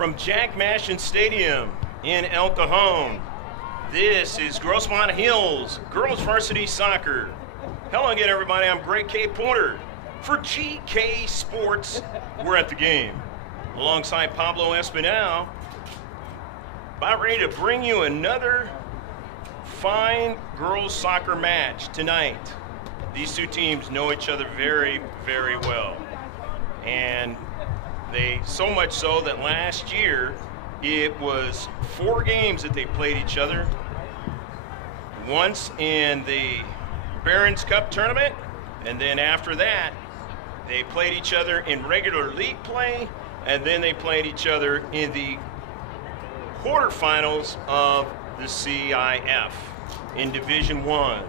from Jack Mashin Stadium in El Cajon. This is Grossmont Hills Girls Varsity Soccer. Hello again, everybody. I'm Greg K. Porter for GK Sports. We're at the game alongside Pablo Espinal, about ready to bring you another fine girls soccer match tonight. These two teams know each other very, very well. And they, so much so that last year it was 4 games that they played each other. Once in the Barron's Cup tournament, and then after that, they played each other in regular league play, and then they played each other in the quarterfinals of the C.I.F. in Division 1.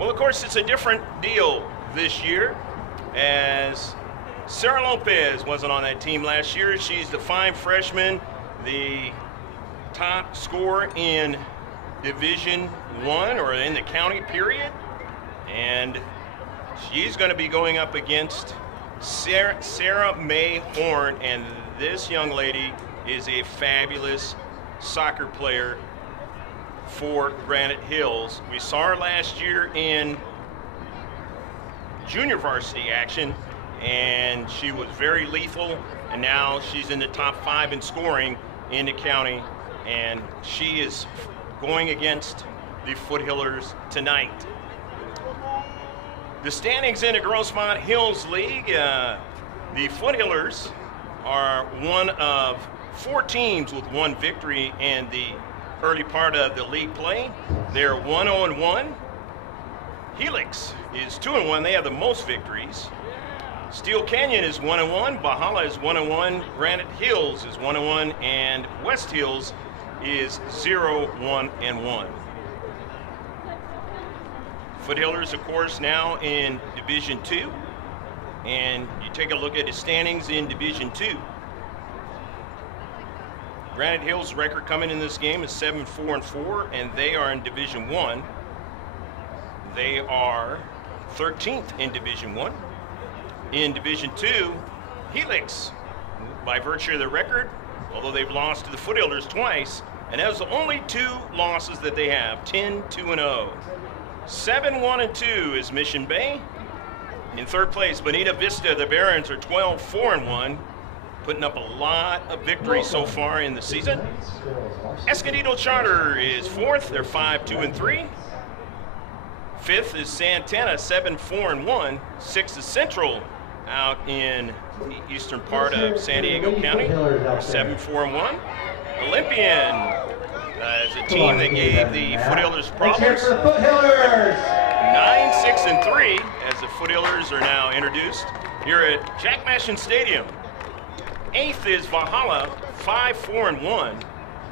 Well, of course, it's a different deal this year, as Sarah Lopez wasn't on that team last year. She's the fine freshman, the top scorer in Division 1, or in the county period, and she's going to be going up against Sarah May Horn, and this young lady is a fabulous soccer player for Granite Hills. We saw her last year in junior varsity action, and she was very lethal, and now she's in the top 5 in scoring in the county, and she is going against the Foothillers tonight. The standings in the Grossmont Hills League, the Foothillers are one of 4 teams with 1 victory in the early part of the league play. They're 1-0-1. Helix is 2-1. They have the most victories. Steel Canyon is 1-1. Valhalla is 1-1. Granite Hills is 1-1, and West Hills is 0-1-1. Foothillers, of course, now in Division 2, and you take a look at the standings in Division 2. Granite Hills' record coming in this game is 7-4-4, and they are in Division 1. They are 13th in Division 1. In Division 2, Helix, by virtue of their record, although they've lost to the Foothillers twice, and that was the only 2 losses that they have, 10-2-0. 7-1-2 is Mission Bay. In 3rd place, Bonita Vista, the Barons are 12-4-1. Putting up a lot of victories so far in the season. Escondido Charter is 4th. They're 5-2-3. 5th is Santana, 7-4-1. 6th is Central, out in the eastern part of San Diego County, 7-4-1. Olympian is a team that gave the Foothillers problems. 9-6-3, as the Foothillers are now introduced here at Jack Mashin Stadium. 8th is Valhalla, 5-4-1,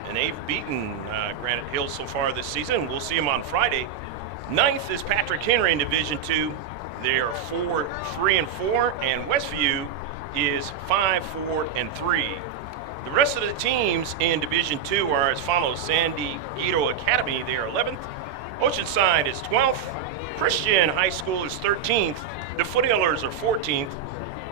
and they've beaten Granite Hills so far this season. We'll see them on Friday. 9th is Patrick Henry in Division 2. They are 4-3-4, and Westview is 5-4-3. The rest of the teams in Division 2 are as follows. San Diego Academy, they are 11th. Oceanside is 12th. Christian High School is 13th. The Foothillers are 14th.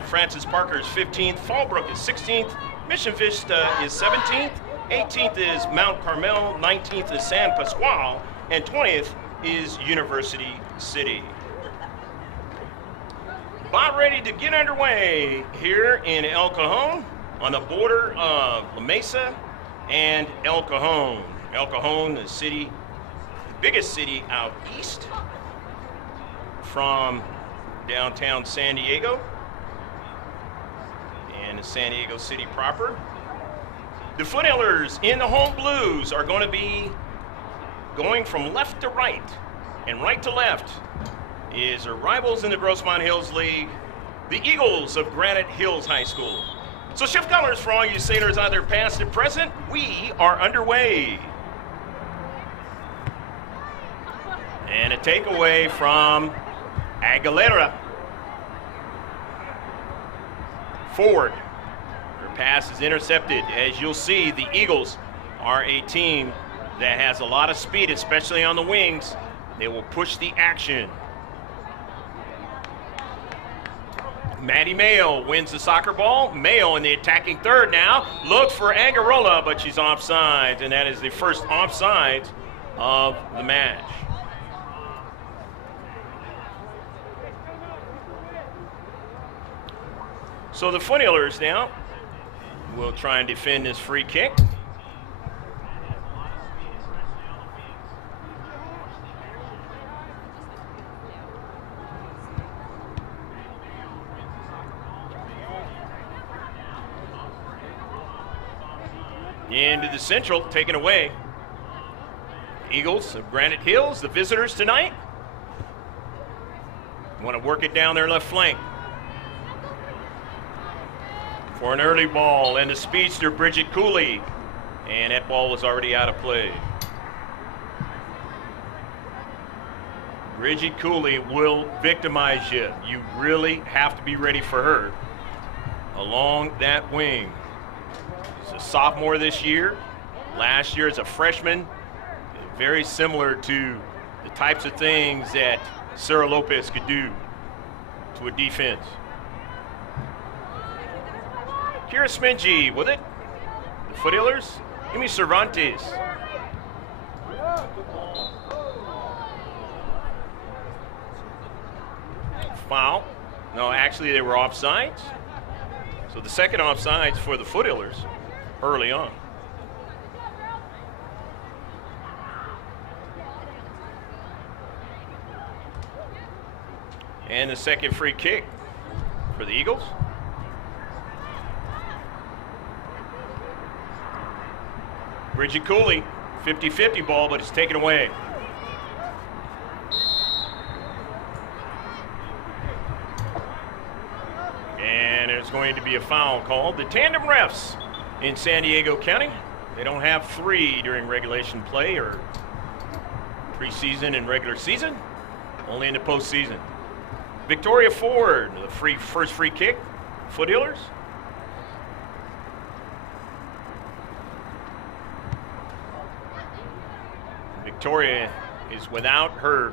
Francis Parker is 15th, Fallbrook is 16th, Mission Vista is 17th, 18th is Mount Carmel, 19th is San Pasqual, and 20th is University City. About ready to get underway here in El Cajon, on the border of La Mesa and El Cajon. El Cajon, the city, the biggest city out east from downtown San Diego, and the San Diego City proper. The Foothillers in the home blues are going to be going from left to right and right to left is their rivals in the Grossmont Hills League, the Eagles of Granite Hills High School. So shift colors for all you sailors either past and present. We are underway. And a takeaway from Aguilera. Forward. Her pass is intercepted. As you'll see, the Eagles are a team that has a lot of speed, especially on the wings. They will push the action. Maddie Mayo wins the soccer ball. Mayo in the attacking third now. Looks for Angarola, but she's offside, and that is the first offside of the match. So the Foothillers now will try and defend this free kick. Into the central, taken away. Eagles of Granite Hills, the visitors tonight. Want to work it down their left flank. For an early ball, and the speedster, Bridget Cooley. And that ball was already out of play. Bridget Cooley will victimize you. You really have to be ready for her along that wing. She's a sophomore this year. Last year as a freshman. Very similar to the types of things that Sarah Lopez could do to a defense. Kira Smingy with it. The Foothillers. Amy Cervantes. Foul. No, actually they were offsides. So the second offsides for the Foothillers early on. And the second free kick for the Eagles. Bridget Cooley, 50-50 ball, but it's taken away. And there's going to be a foul called. The tandem refs in San Diego County, they don't have three during regulation play or preseason and regular season, only in the postseason. Victoria Ford, the first free kick, Foothillers. Victoria is without her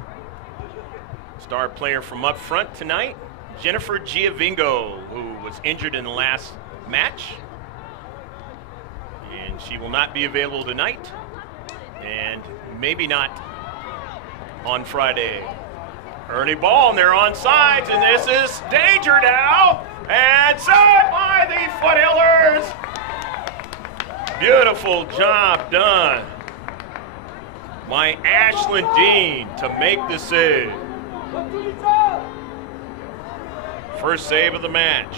star player from up front tonight, Jennifer Giovingo, who was injured in the last match. And she will not be available tonight, and maybe not on Friday. Early ball, and they're on sides, and this is danger now. And set by the Foothillers. Beautiful job done by Ashlyn Dean to make the save. First save of the match.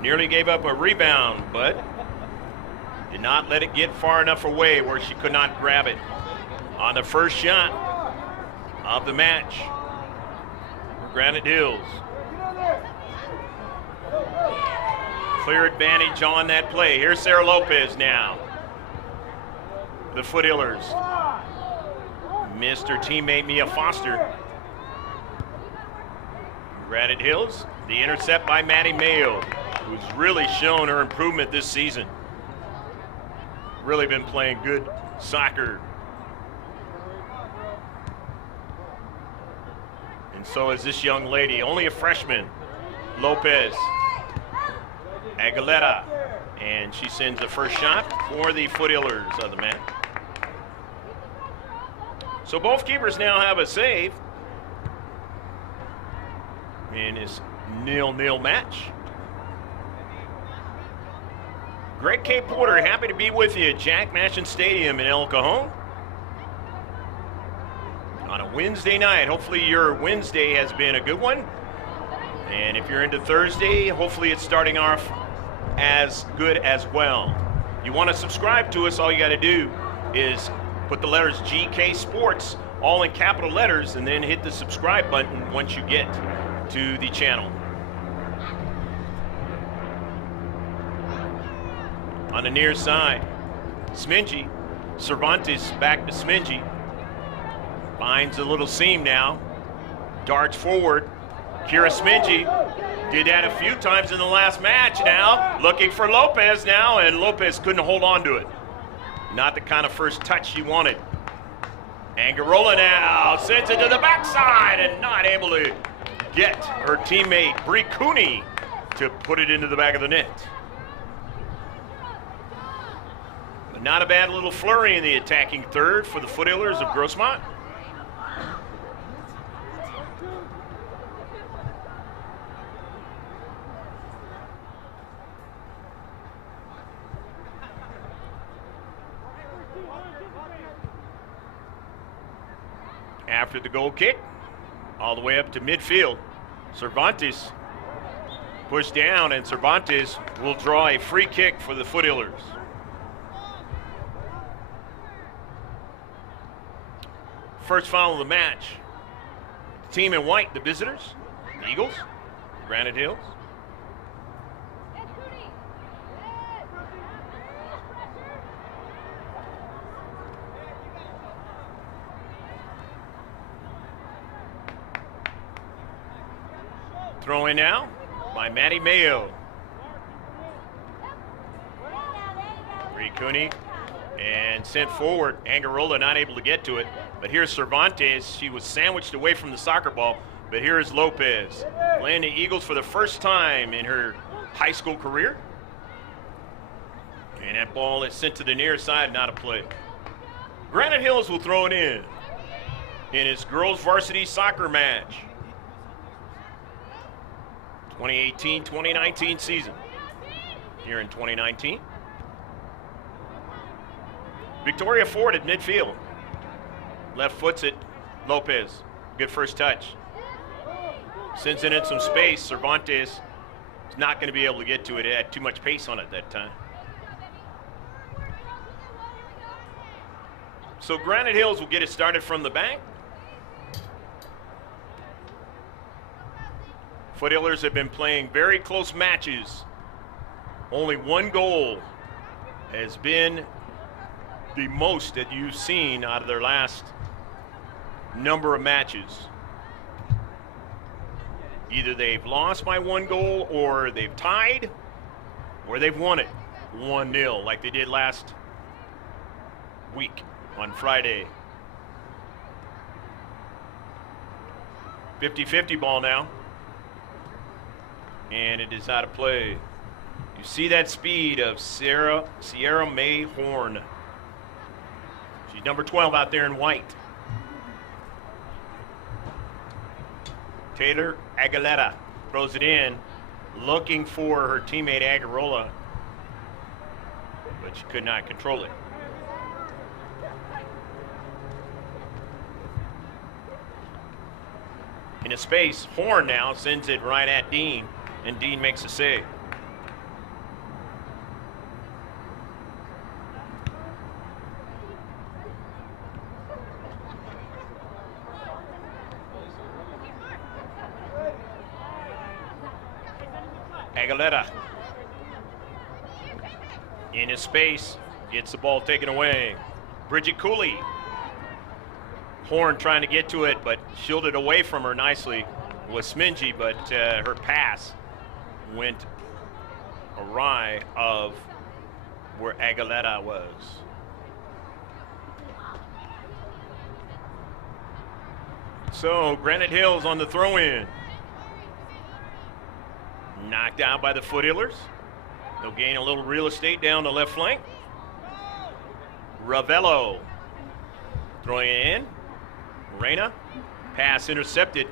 Nearly gave up a rebound, but did not let it get far enough away where she could not grab it on the first shot of the match. Granite Hills. Clear advantage on that play. Here's Sarah Lopez now. The Foothillers. Missed her teammate Mia Foster. Granite Hills. The intercept by Maddie Mayo, who's really shown her improvement this season. Really been playing good soccer. So is this young lady, only a freshman, Lopez Aguilera, and she sends the first shot for the Foothillers of the match. So both keepers now have a save in this 0-0 match. Greg K. Porter, happy to be with you at Jack Mashin Stadium in El Cajon on a Wednesday night. Hopefully your Wednesday has been a good one. And if you're into Thursday, hopefully it's starting off as good as well. You want to subscribe to us, all you got to do is put the letters GK Sports all in capital letters and then hit the subscribe button once you get to the channel. On the near side, Smingy, Cervantes back to Smingy. Finds a little seam now. Darts forward. Kira Smingy did that a few times in the last match now. Looking for Lopez now, and Lopez couldn't hold on to it. Not the kind of first touch she wanted. Angarola now sends it to the backside and not able to get her teammate Bree Cooney to put it into the back of the net. But not a bad little flurry in the attacking third for the Foothillers of Grossmont. After the goal kick, all the way up to midfield, Cervantes pushed down, and Cervantes will draw a free kick for the Foothillers. First foul of the match. The team in white, the visitors, the Eagles, Granite Hills. Throw in now by Maddie Mayo. Bree Cooney and sent forward. Angarola not able to get to it. But here's Cervantes. She was sandwiched away from the soccer ball. But here's Lopez playing the Eagles for the first time in her high school career. And that ball is sent to the near side, not a play. Granite Hills will throw it in its girls varsity soccer match. 2018-2019 season here in 2019. Victoria Ford at midfield. Left foots it, Lopez. Good first touch. Sends it in some space. Cervantes is not going to be able to get to it. It had too much pace on it that time. So Granite Hills will get it started from the back. Foothillers have been playing very close matches. Only one goal has been the most that you've seen out of their last number of matches. Either they've lost by one goal, or they've tied, or they've won it 1-0 like they did last week on Friday. 50-50 ball now. And it is out of play. You see that speed of Sierra May Horn. She's number 12 out there in white. Taylor Aguilera throws it in, looking for her teammate Agarola, but she could not control it. In a space, Horn now sends it right at Dean, and Dean makes a save. Aguilera in his space, gets the ball taken away. Bridget Cooley. Horn trying to get to it, but shielded away from her nicely was Smingy, but her pass went awry of where Aguilera was. So Granite Hills on the throw-in. Knocked out by the Foothillers. They'll gain a little real estate down the left flank. Ravello throwing it in. Morena, pass intercepted.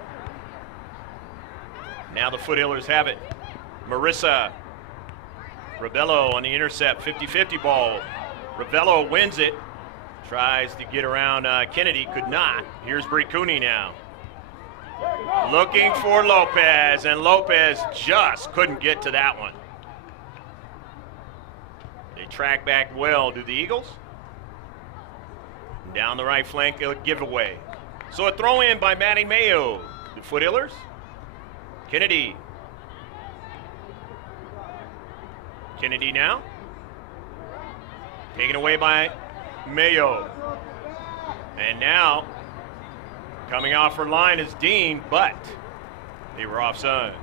Now the Foothillers have it. Marissa Ravello on the intercept, 50-50 ball. Ravello wins it. Tries to get around Kennedy, could not. Here's Bree Cooney now. Looking for Lopez, and Lopez just couldn't get to that one. They track back well. Do the Eagles? Down the right flank, a giveaway. So a throw in by Maddie Mayo. The Foothillers. Kennedy. Kennedy now. Taken away by Mayo. And now, coming off her line is Dean, but they were offsides.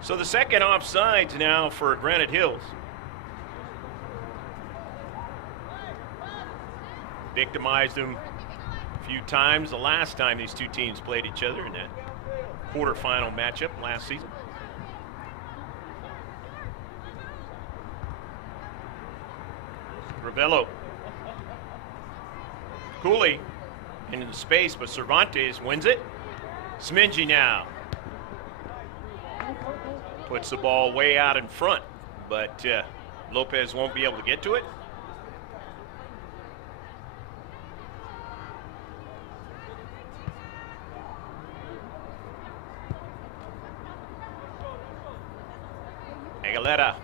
So the second offsides now for Granite Hills. victimized them a few times the last time these two teams played each other in that quarterfinal matchup last season. Ravello. Cooley into the space, but Cervantes wins it. Smingy now puts the ball way out in front, but Lopez won't be able to get to it. Aguilera.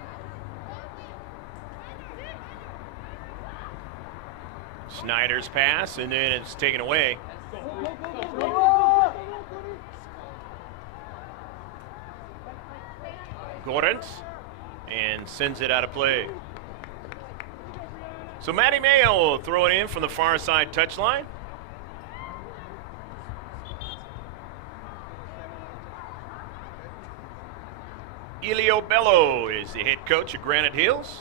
Snyder's pass, and then it's taken away. Gorent, and sends it out of play. So Matty Mayo will throw it in from the far side touchline. Elio Bello is the head coach of Granite Hills.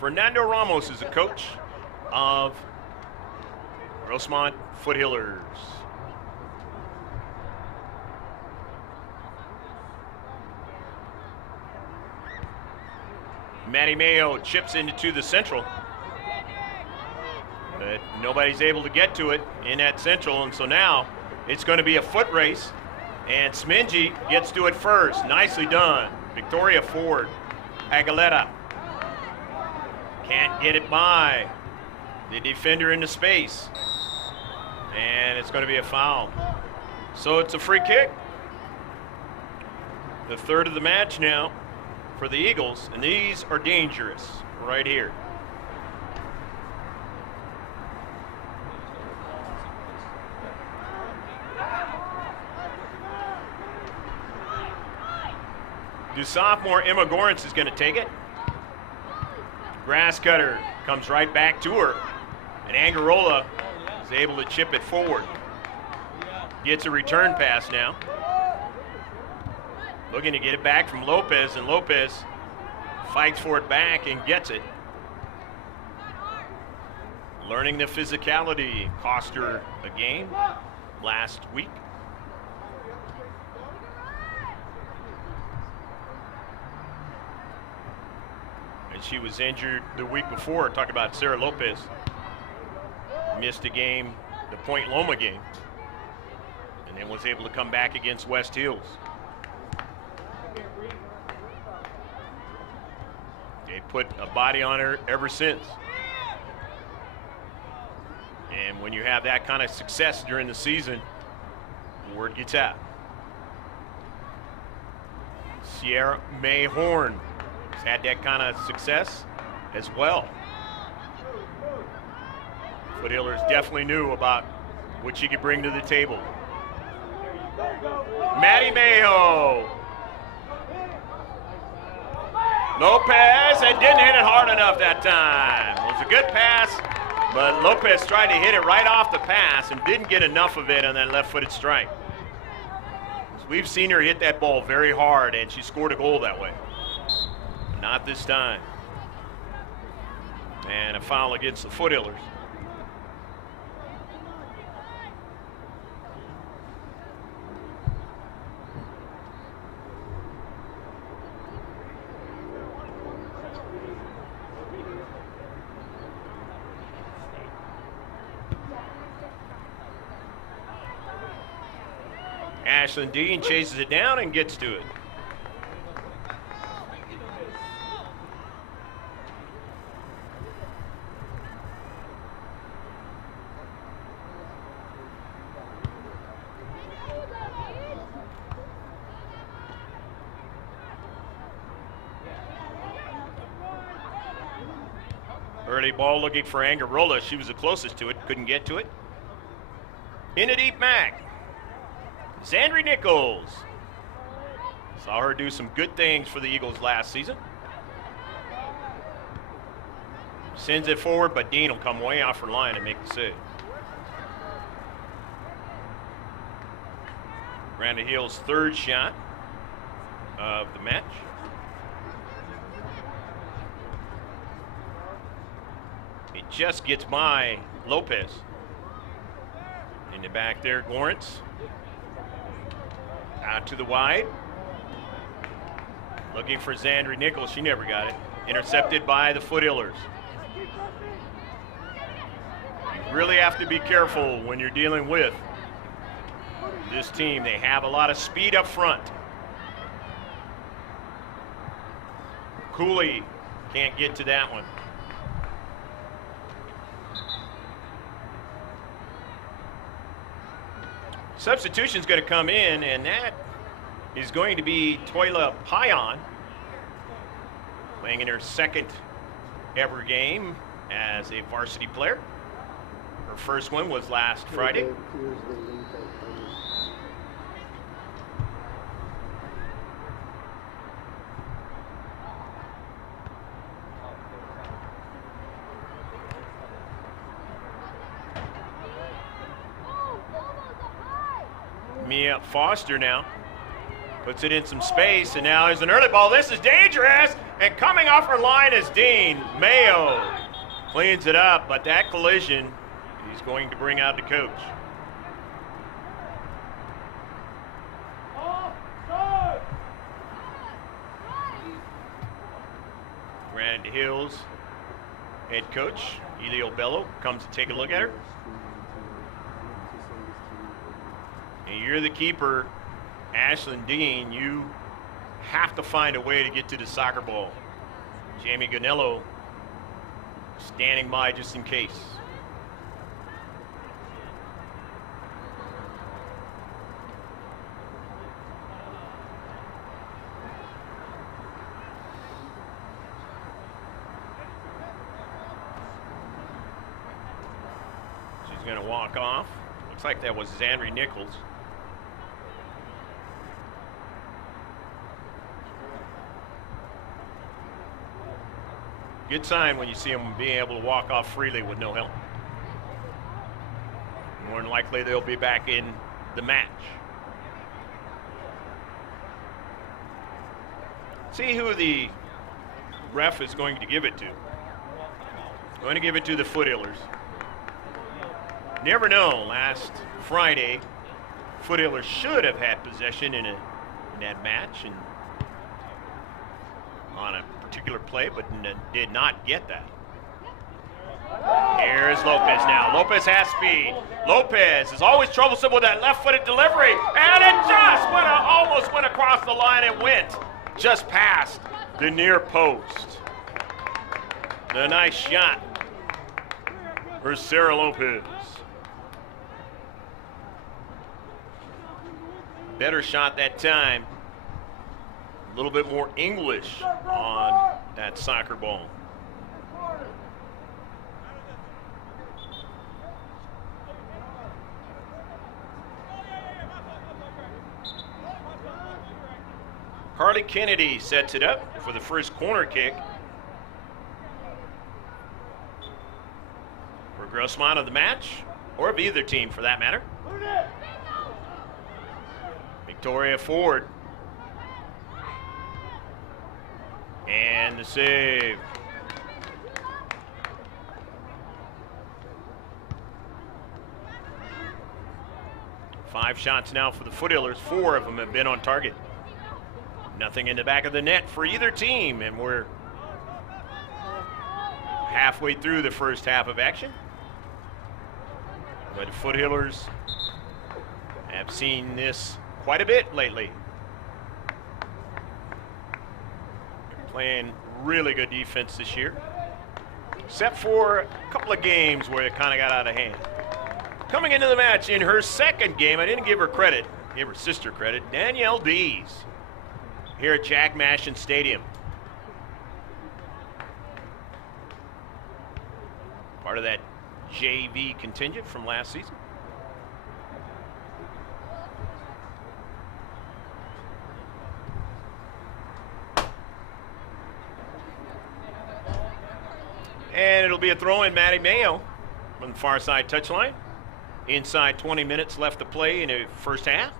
Fernando Ramos is the coach of Grossmont Foothillers. Matty Mayo chips into the central, but nobody's able to get to it in that central, and so now it's going to be a foot race, and Smingy gets to it first. Nicely done. Victoria Ford. Aguilera can't get it by the defender into space, and it's going to be a foul. So it's a free kick. The third of the match now for the Eagles, and these are dangerous right here. The sophomore Emma Gorence is going to take it. Grass cutter comes right back to her, and Angarola is able to chip it forward. Gets a return pass now. Looking to get it back from Lopez, and Lopez fights for it back and gets it. Learning the physicality cost her a game last week. And she was injured the week before. Talk about Sarah Lopez. Missed a game, the Point Loma game, and then was able to come back against West Hills. They put a body on her ever since. And when you have that kind of success during the season, word gets out. Sierra May Horn has had that kind of success as well. Foothillers definitely knew about what she could bring to the table. Matty Mayo. Lopez, and didn't hit it hard enough that time. It was a good pass, but Lopez tried to hit it right off the pass and didn't get enough of it on that left-footed strike. So we've seen her hit that ball very hard, and she scored a goal that way. Not this time. And a foul against the Foothillers. Ashlyn Dean chases it down and gets to it. Early ball looking for Angarola. She was the closest to it, couldn't get to it. In a deep mag. Zandri Nichols. Saw her do some good things for the Eagles last season. Sends it forward, but Dean will come way off her line and make the save. Granite Hills' third shot of the match. It just gets by Lopez. In the back there, Lawrence. Out to the wide. Looking for Zandri Nichols. She never got it. Intercepted by the Foothillers. You really have to be careful when you're dealing with this team. They have a lot of speed up front. Cooley can't get to that one. Substitution's going to come in, and that is going to be Toila Payan, playing in her second ever game as a varsity player. Her first one was last Friday. Mia Foster now puts it in some space, and now there's an early ball. This is dangerous, and coming off her line is Dean Mayo. Cleans it up, but that collision he's going to bring out the coach. Granite Hills head coach Elio Bello comes to take a look at her. And you're the keeper, Ashlyn Dean. You have to find a way to get to the soccer ball. Jamie Ganello standing by just in case. She's going to walk off. Looks like that was Zandri Nichols. Good sign when you see them being able to walk off freely with no help. More than likely they'll be back in the match. See who the ref is going to give it to. Going to give it to the Foothillers. Never know. Last Friday, Foothillers should have had possession in that match and on a particular play, but did not get that. Here's Lopez now. Lopez has speed. Lopez is always troublesome with that left-footed delivery, and it just almost went across the line. It went just past the near post. The nice shot for Sarah Lopez. Better shot that time. A little bit more English on that soccer ball. Carly Kennedy sets it up for the first corner kick for Grossmont of the match, or of either team for that matter. Victoria Ford. And the save. Five shots now for the Foothillers. 4 of them have been on target. Nothing in the back of the net for either team, and we're halfway through the first half of action. But the Foothillers have seen this quite a bit lately. Playing really good defense this year, except for a couple of games where it kind of got out of hand. Coming into the match in her second game, I didn't give her credit, gave her sister credit, Danielle Dees, here at Jack Mashin Stadium. Part of that JV contingent from last season. And it'll be a throw-in, Maddie Mayo from the far side touchline. Inside 20 minutes left to play in the first half.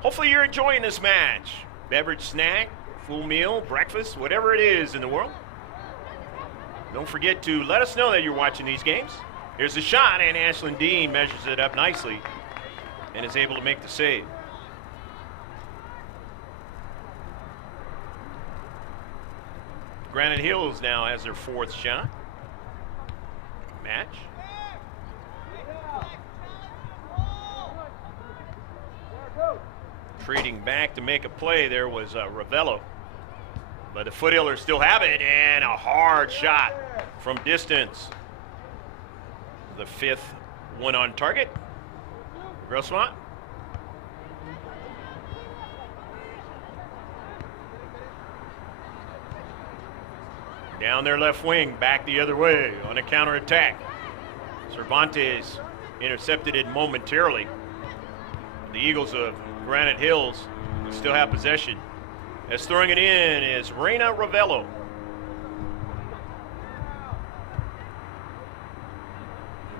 Hopefully you're enjoying this match. Beverage, snack, full meal, breakfast, whatever it is in the world. Don't forget to let us know that you're watching these games. Here's the shot, and Ashlyn Dean measures it up nicely and is able to make the save. Granite Hills now has their 4th shot. Match. Trading back to make a play there was Ravello. But the Foothillers still have it, and a hard shot from distance. The 5th one on target. Grossmont. Down their left wing, back the other way on a counterattack. Cervantes intercepted it momentarily. The Eagles of Granite Hills still have possession. As throwing it in is Reina Ravello.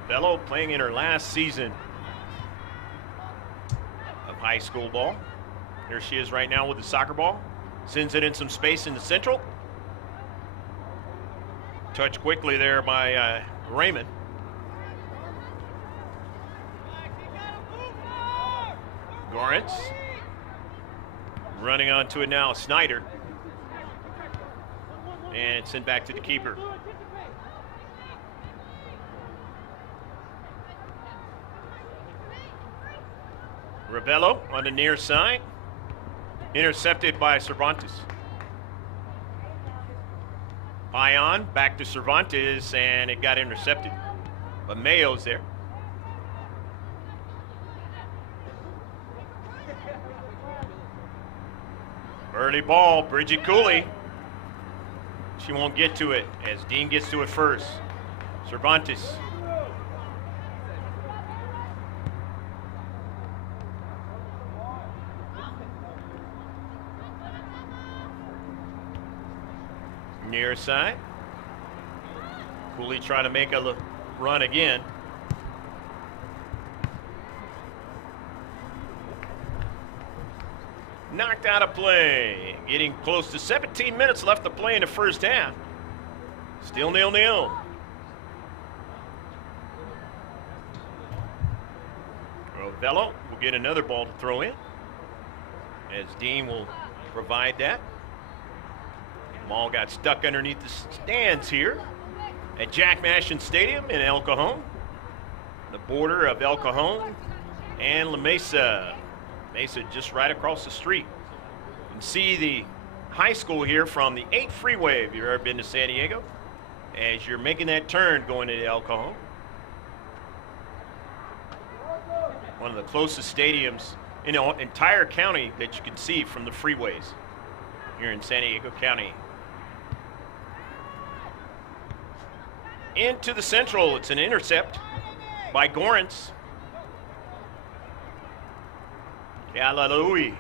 Ravello playing in her last season of high school ball. There she is right now with the soccer ball. Sends it in some space in the central. Touched quickly there by Raymond. Gorentz. Running onto it now, Snyder. And it's sent back to the keeper. Ravello on the near side. Intercepted by Cervantes. Ion back to Cervantes, and it got intercepted. But Mayo's there. Early ball, Bridget Cooley. She won't get to it as Dean gets to it first. Cervantes. Near side. Cooley trying to make a run again. Knocked out of play. Getting close to 17 minutes left to play in the first half. Still 0-0. Ravello will get another ball to throw in, as Dean will provide that. Ball got stuck underneath the stands here at Jack Mashin Stadium in El Cajon. The border of El Cajon and La Mesa. Mesa just right across the street. You can see the high school here from the 8 freeway if you've ever been to San Diego, as you're making that turn going into El Cajon. One of the closest stadiums in the entire county that you can see from the freeways here in San Diego County. Into the central, it's an intercept by Gorentz. Kalalui,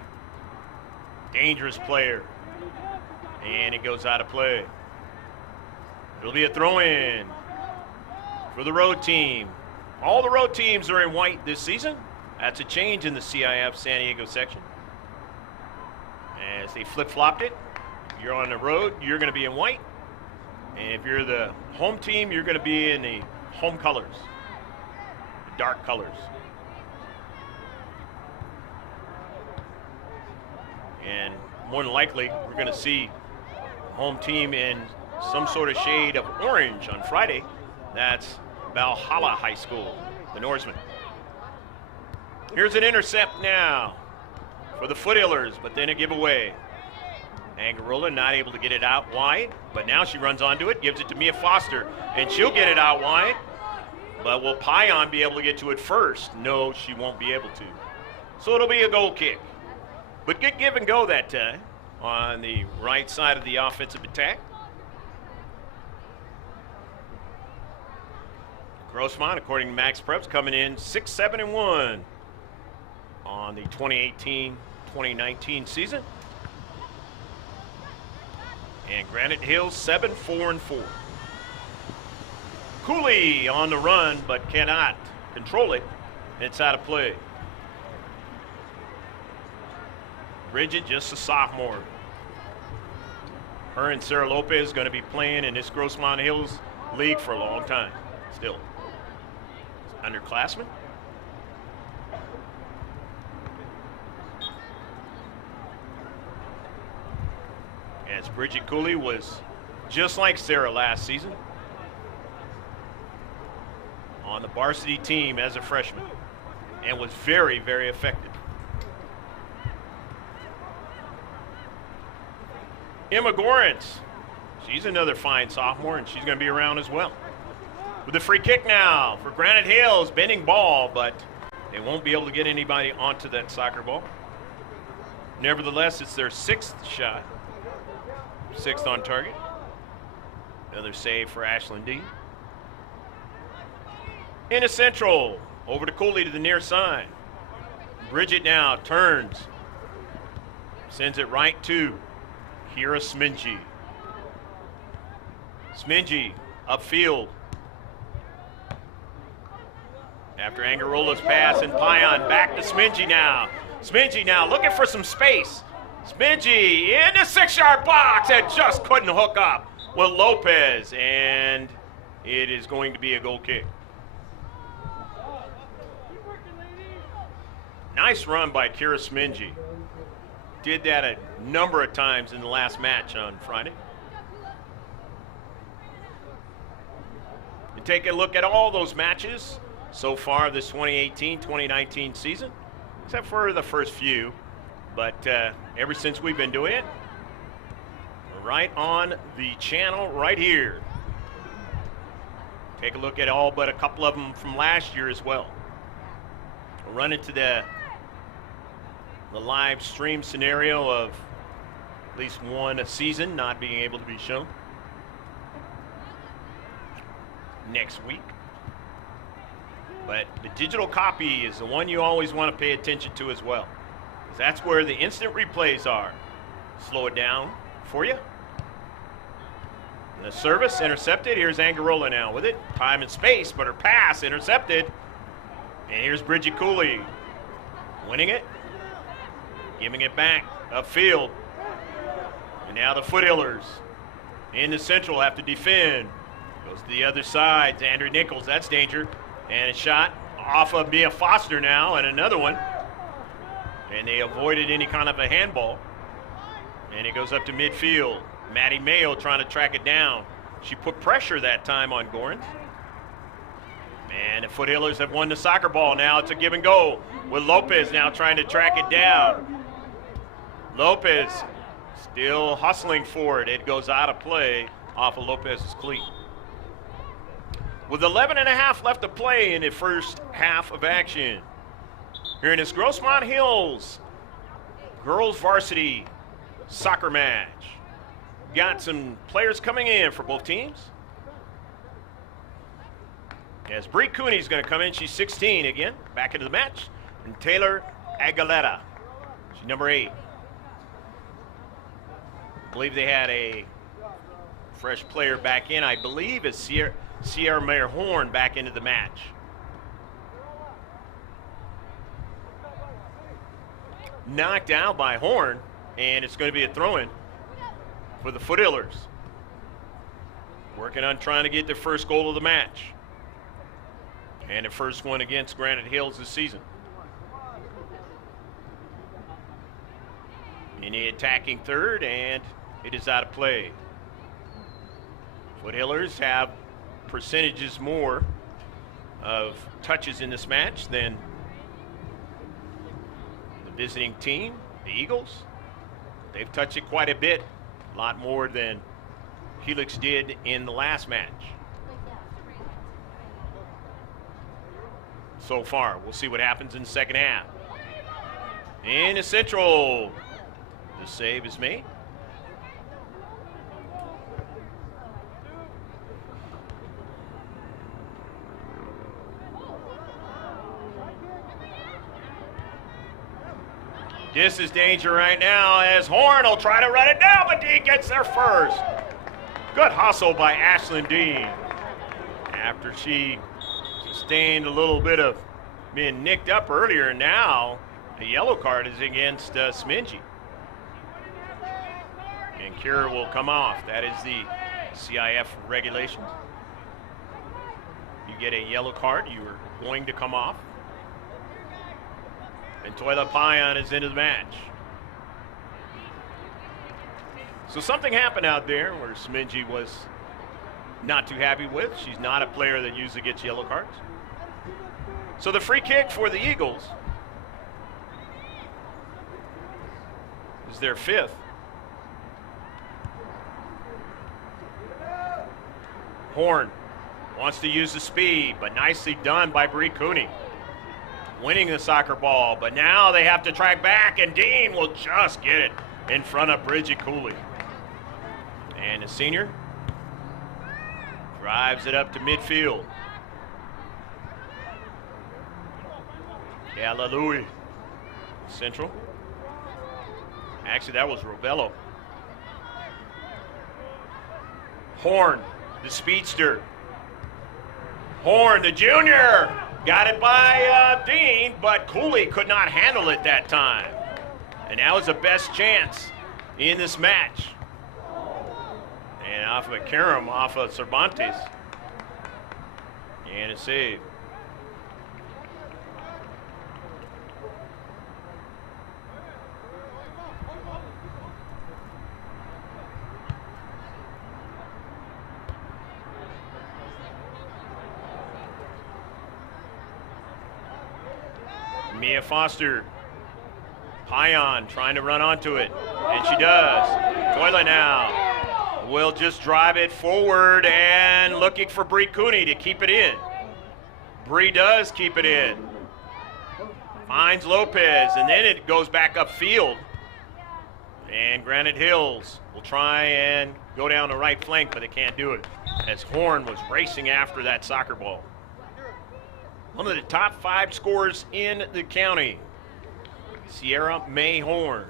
dangerous player, and it goes out of play. It'll be a throw-in for the road team. All the road teams are in white this season. That's a change in the C.I.F. San Diego section. As they flip-flopped it, you're on the road, you're going to be in white. And if you're the home team, you're going to be in the home colors, the dark colors. And more than likely, we're going to see home team in some sort of shade of orange on Friday. That's Valhalla High School, the Norseman. Here's an intercept now for the Foothillers, but then a giveaway. Angarola not able to get it out wide, but now she runs onto it, gives it to Mia Foster, and she'll get it out wide. But will Pion be able to get to it first? No, she won't be able to. So it'll be a goal kick. But good give and go that time on the right side of the offensive attack. Grossmont, according to Max Preps, coming in 6-7-1 on the 2018-2019 season. And Granite Hills 7-4-4. Cooley on the run, but cannot control it. It's out of play. Bridget, just a sophomore. Her and Sarah Lopez going to be playing in this Grossmont Hills League for a long time still. underclassmen. As Bridget Cooley was just like Sarah last season on the varsity team as a freshman and was very, very effective. Emma Gorence, she's another fine sophomore, and she's going to be around as well. With the free kick now for Granite Hills, bending ball, but they won't be able to get anybody onto that soccer ball. Nevertheless, it's their 6th shot, 6th on target. Another save for Ashlyn Dean. Into Central, over to Cooley to the near side. Bridget now turns, sends it right to Kira Smingy. Smingy upfield. After Angarola's pass and Pion, back to Smingy now. Smingy now looking for some space. Smingy in the 6-yard box and just couldn't hook up with Lopez, and it is going to be a goal kick. Nice run by Kira Smingy. Did that a number of times in the last match on Friday. You take a look at all those matches so far this 2018-2019 season, except for the first few. But ever since we've been doing it, right on the channel right here. Take a look at all but a couple of them from last year as well. We'll run into the live stream scenario of at least one a season not being able to be shown next week. But the digital copy is the one you always want to pay attention to as well, because that's where the instant replays are. Slow it down for you. And the service intercepted. Here's Angarola now with it. Time and space, but her pass intercepted. And here's Bridget Cooley winning it, giving it back upfield. And now the Foothillers in the Central have to defend. Goes to the other side. Andrew Nichols, that's danger. And a shot off of Mia Foster now, and another one. And they avoided any kind of a handball. And it goes up to midfield. Maddie Mayo trying to track it down. She put pressure that time on Gorence. And the Foothillers have won the soccer ball now. It's a give and go with Lopez now trying to track it down. Lopez still hustling for it. It goes out of play off of Lopez's cleat. With 11.5 left to play in the first half of action. Here in this Grossmont Hills girls varsity soccer match. Got some players coming in for both teams. As Bree Cooney's going to come in, she's 16 again, back into the match. And Taylor Aguilera, she's number 8. I believe they had a fresh player back in, I believe it's Sierra Mayer Horn back into the match. Knocked out by Horn, and it's going to be a throw-in for the Foothillers. Working on trying to get their first goal of the match. And the first one against Granite Hills this season. In the attacking third, and it is out of play. Foothillers have percentages more of touches in this match than the visiting team, the Eagles. They've touched it quite a bit, a lot more than Helix did in the last match. So far, we'll see what happens in the second half. In the Central, the save is made. This is danger right now as Horn will try to run it down, but Dean gets there first. Good hustle by Ashlyn Dean. After she sustained a little bit of being nicked up earlier, now the yellow card is against Smingy. And Kira will come off. That is the C.I.F. regulations. You get a yellow card, you are going to come off. And Toilet Payan is into the match. So something happened out there where Smingy was not too happy with. She's not a player that usually gets yellow cards. So the free kick for the Eagles is their 5th. Horn wants to use the speed, but nicely done by Bree Cooney. Winning the soccer ball, but now they have to track back, and Dean will just get it in front of Bridget Cooley. And the senior drives it up to midfield. Hallelujah. Central. Actually, that was Robello. Horn, the speedster. Horn, the junior. Got it by Dean, but Cooley could not handle it that time. And that was the best chance in this match. And off of a Karam, off of Cervantes. And a save. Mia Foster. Payan trying to run onto it, and she does. Toilet now will just drive it forward and looking for Bree Cooney to keep it in. Bree does keep it in. Finds Lopez, and then it goes back upfield. And Granite Hills will try and go down the right flank, but they can't do it as Horn was racing after that soccer ball. One of the top 5 scorers in the county, Sierra May Horn.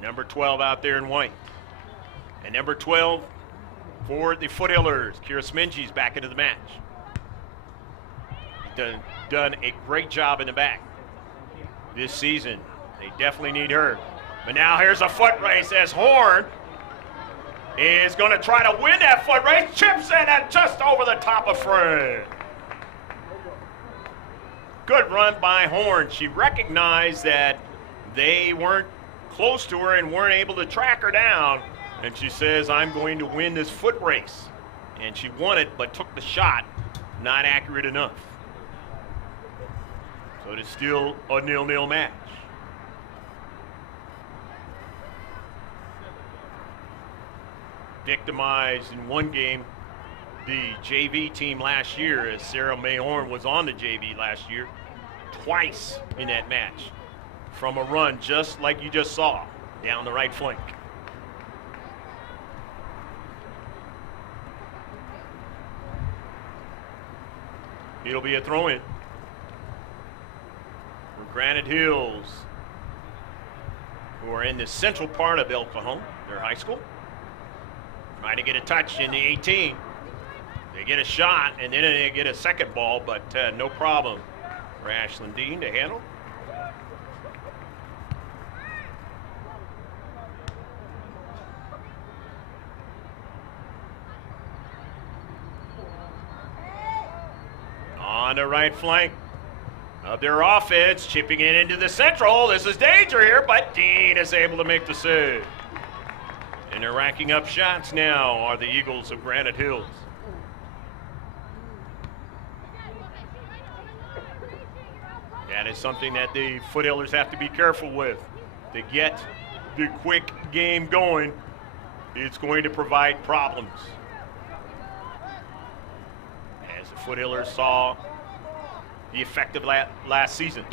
Number 12 out there in white. And number 12 for the Foothillers, Kira Smingy's back into the match. Done a great job in the back this season. They definitely need her. But now here's a foot race as Horn is going to try to win that foot race. Chips in and just over the top of Fred. Good run by Horn. She recognized that they weren't close to her and weren't able to track her down. And she says, I'm going to win this foot race. And she won it, but took the shot. Not accurate enough. So it is still a 0-0 match. Victimized in one game the JV team last year, as Sarah May Horn was on the JV last year twice in that match from a run just like you just saw down the right flank. It'll be a throw-in for Granite Hills, who are in the central part of El Cajon, their high school. Trying to get a touch in the 18. They get a shot, and then they get a second ball, but no problem for Ashlyn Dean to handle. On the right flank of their offense, chipping it into the central. This is danger here, but Dean is able to make the save. And they're racking up shots now, are the Eagles of Granite Hills. That is something that the Foothillers have to be careful with. To get the quick game going, it's going to provide problems. As the Foothillers saw the effect of last season.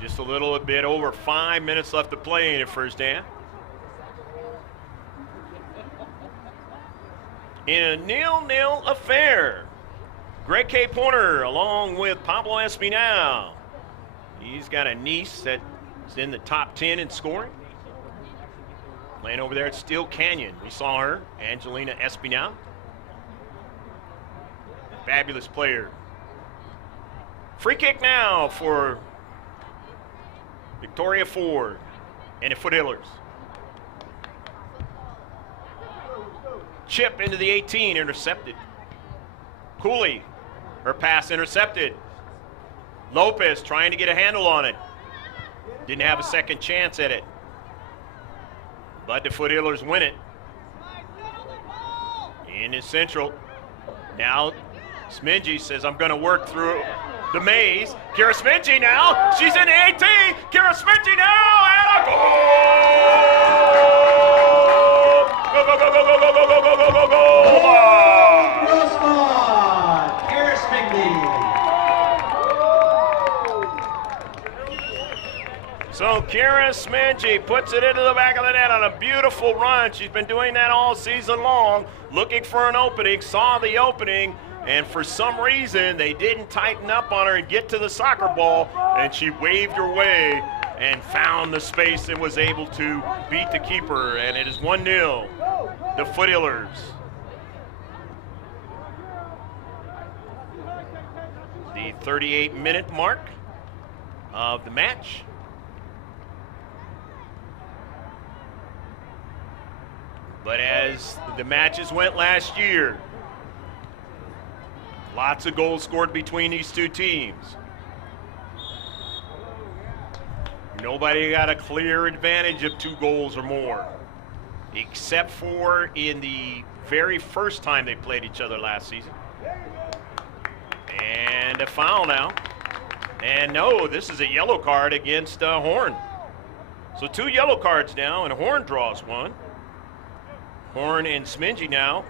Just a little bit over 5 minutes left to play in the first half. In a 0-0 affair, Greg K. Porter along with Pablo Espinal. He's got a niece that's in the top 10 in scoring. Playing over there at Steel Canyon. We saw her, Angelina Espinal. Fabulous player. Free kick now for Victoria Ford and the Foothillers. Chip into the 18, intercepted. Cooley, her pass intercepted. Lopez trying to get a handle on it. Didn't have a second chance at it. But the Foothillers win it. In his central. Now Smingy says, I'm going to work through the maze. Kira Smingy now. She's in the 18. Kira Smingy now. And a goal! Go, go, go, go, go, go, go, go, go, go, go! Grossmont, Kira Smingy. So Kira Smingy puts it into the back of the net on a beautiful run. She's been doing that all season long, looking for an opening, saw the opening, and for some reason they didn't tighten up on her and get to the soccer ball, and she waved her way and found the space and was able to beat the keeper, and it is 1-0, the Foothillers. The 38-minute mark of the match. But as the matches went last year, lots of goals scored between these two teams. Nobody got a clear advantage of 2 goals or more, except for in the very first time they played each other last season. And a foul now. And no, this is a yellow card against Horn. So 2 yellow cards now, and Horn draws 1. Horn and Smingy now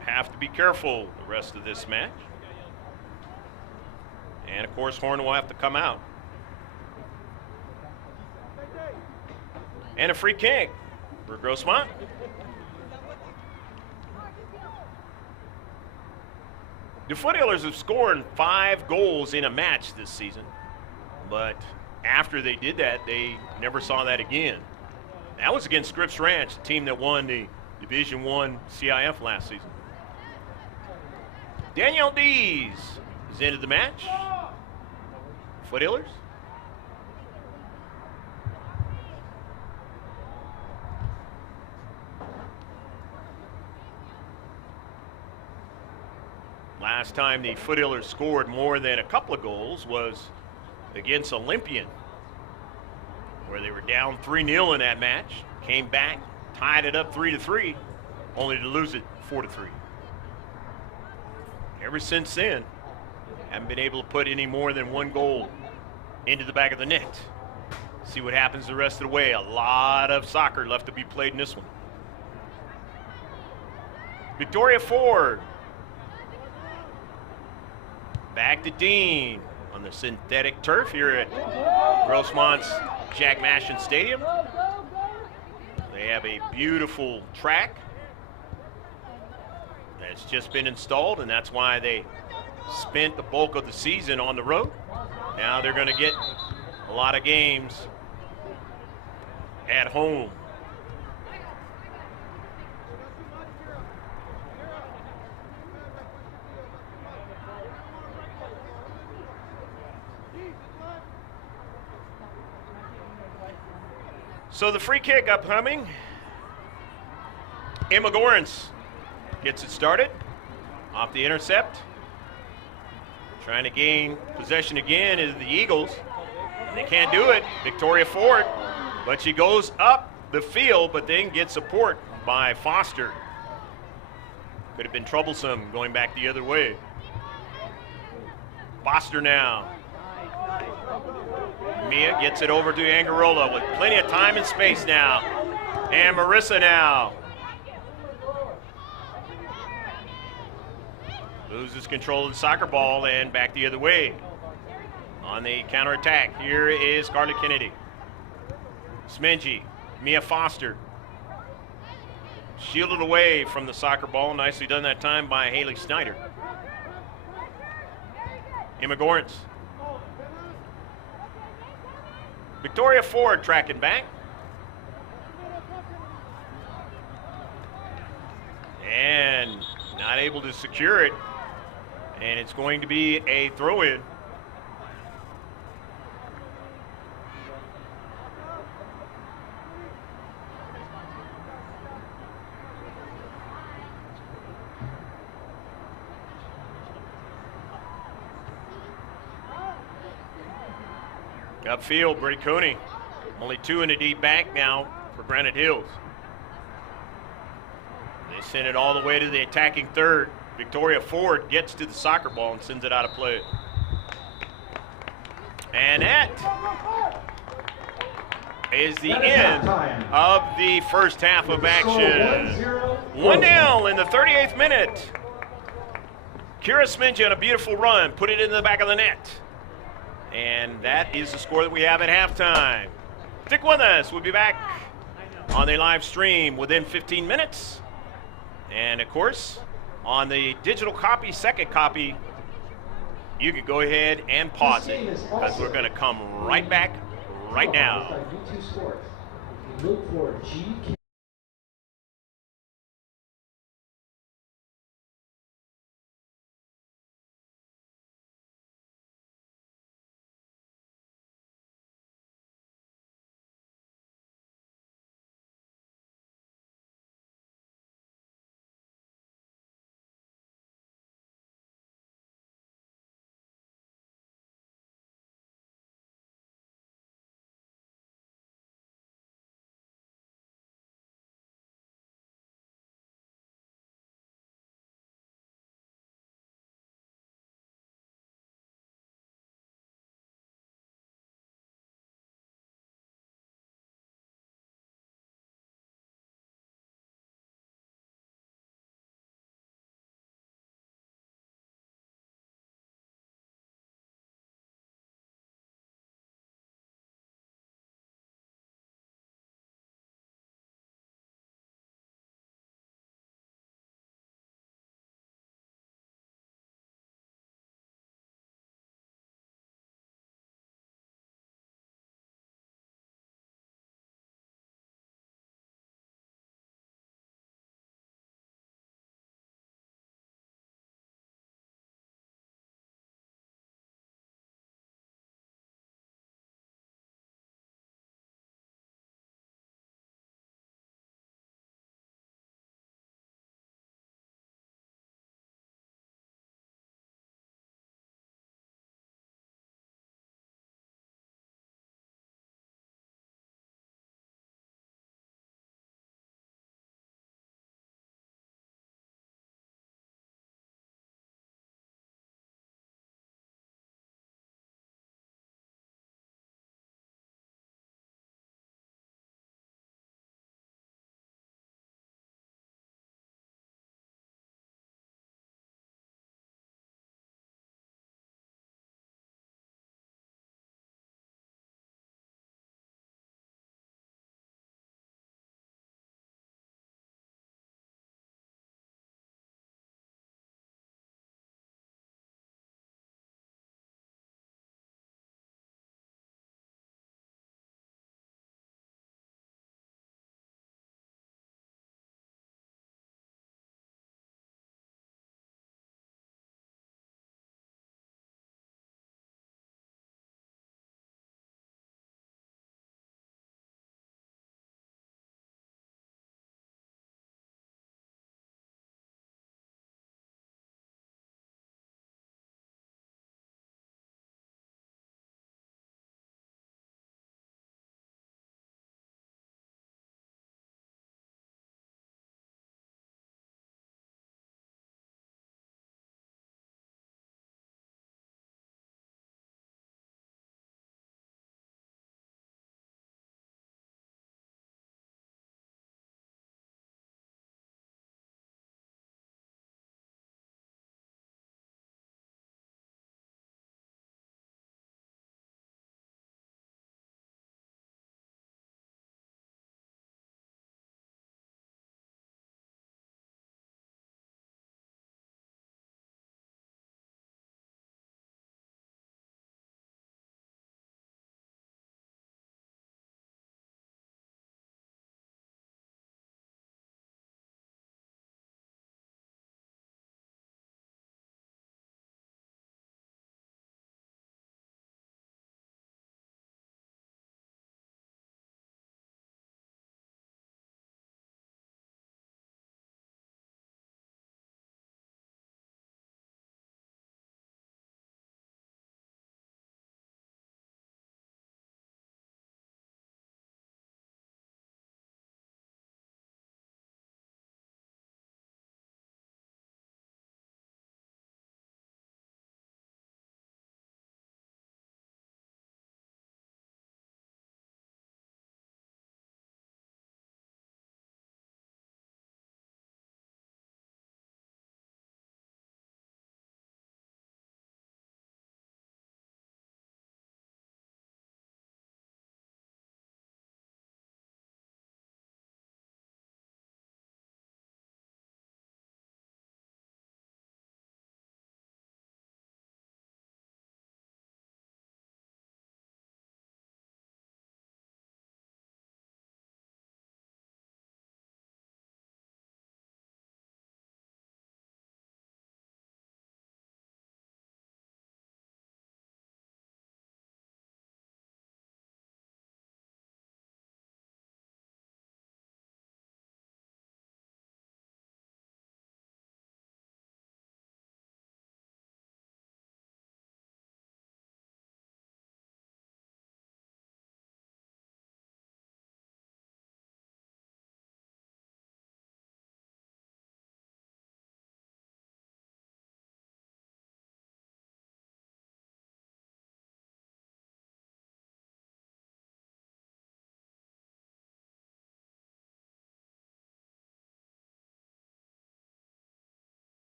have to be careful the rest of this match. And of course, Horn will have to come out. And a free kick for Grossmont. The Foothillers have scored 5 goals in a match this season, but after they did that, they never saw that again. That was against Scripps Ranch, the team that won the Division I C.I.F last season. Danielle Dees is into the match. Foothillers. Last time the Foothillers scored more than a couple of goals was against Olympian, where they were down 3-0 in that match, came back, tied it up 3-3, only to lose it 4-3. Ever since then, haven't been able to put any more than 1 goal into the back of the net. See what happens the rest of the way. A lot of soccer left to be played in this one. Victoria Ford. Back to Dean on the synthetic turf here at Grossmont's Jack Mashin Stadium. They have a beautiful track that's just been installed, and that's why they spent the bulk of the season on the road. Now they're going to get a lot of games at home. So the free kick upcoming. Emma Gorens gets it started off the intercept. Trying to gain possession again is the Eagles. They can't do it. Victoria Ford, but she goes up the field, but then gets support by Foster. Could have been troublesome going back the other way. Foster now. Mia gets it over to Angarola with plenty of time and space now. And Marissa now. Loses control of the soccer ball and back the other way. On the counterattack, here is Scarlett Kennedy. Smingy, Mia Foster. Shielded away from the soccer ball. Nicely done that time by Haley Snyder. Emma Gorens. Victoria Ford tracking back. And not able to secure it. And it's going to be a throw-in. Upfield, Brady Cooney. Only 2 in the deep back now for Granite Hills. They send it all the way to the attacking third. Victoria Ford gets to the soccer ball and sends it out of play. And that is the end of the first half of action. 1-0 in the 38th minute. Kira Sminja on a beautiful run, put it in the back of the net. And that is the score that we have at halftime. Stick with us. We'll be back on the live stream within 15 minutes. And of course, on the digital copy, second copy, you can go ahead and pause it because we're going to come right back right now. Look for G.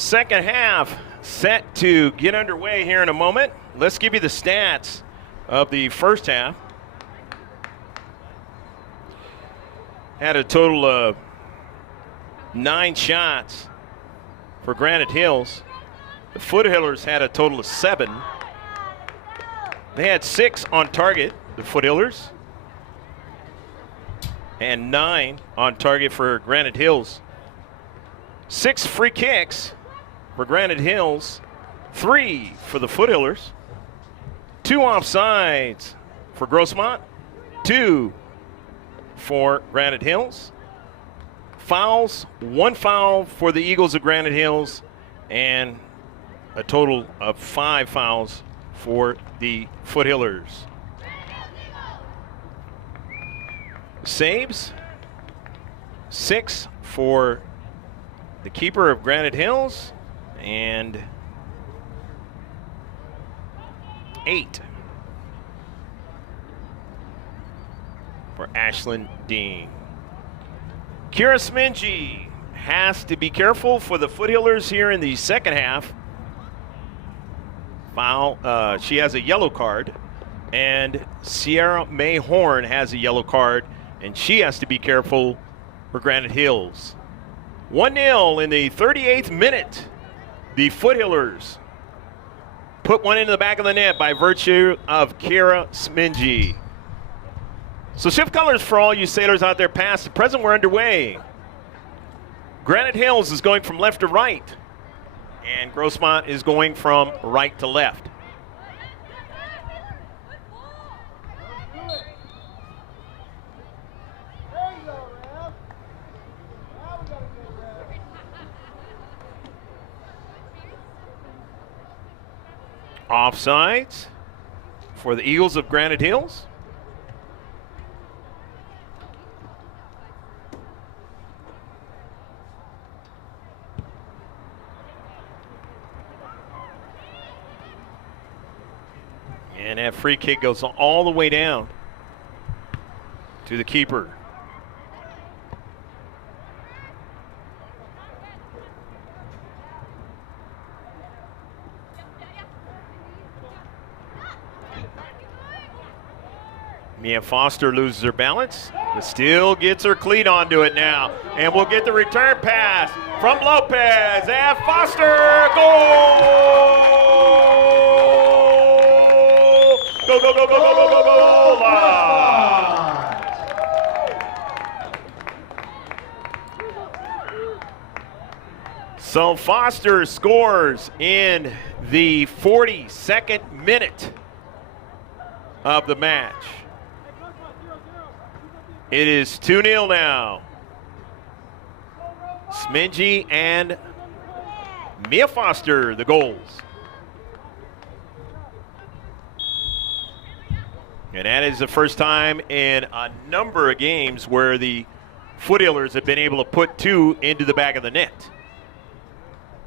Second half set to get underway here in a moment. Let's give you the stats of the first half. Had a total of 9 shots for Granite Hills. The Foothillers had a total of 7. They had 6 on target, the Foothillers, and 9 on target for Granite Hills. 6 free kicks for Granite Hills, 3 for the Foothillers, 2 offsides for Grossmont, 2 for Granite Hills. Fouls, 1 foul for the Eagles of Granite Hills, and a total of 5 fouls for the Foothillers. Saves, 6 for the keeper of Granite Hills, and 8 for Ashlyn Dean. Kira Smingy has to be careful for the Foothillers here in the second half. Foul. She has a yellow card, and Sierra May Horn has a yellow card, and she has to be careful for Granite Hills. 1-0 in the 38th minute. The Foothillers put one into the back of the net by virtue of Kira Smingy. So shift colors for all you sailors out there past and present. We're underway. Granite Hills is going from left to right, and Grossmont is going from right to left. Offsides for the Eagles of Granite Hills. And that free kick goes all the way down to the keeper. Mia Foster loses her balance, but still gets her cleat onto it now. And we'll get the return pass from Lopez. And Foster, goal! Go, go, go, go, go, go, go, go, go! So Foster scores in the 42nd minute of the match. It is 2-0 now. Smingy and Mia Foster, the goals. And that is the first time in a number of games where the Foothillers have been able to put 2 into the back of the net.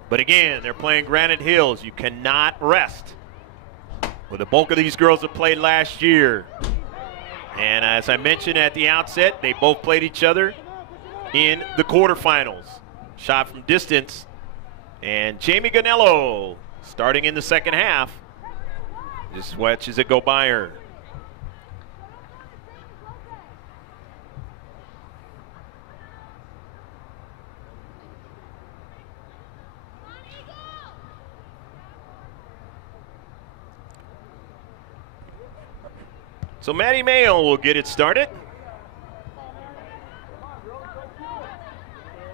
But again, they're playing Granite Hills. You cannot rest. Well, the bulk of these girls have played last year. And as I mentioned at the outset, they both played each other in the quarterfinals. Shot from distance. And Jamie Ganello, starting in the second half, just watches it go by her. So Maddie Mayo will get it started.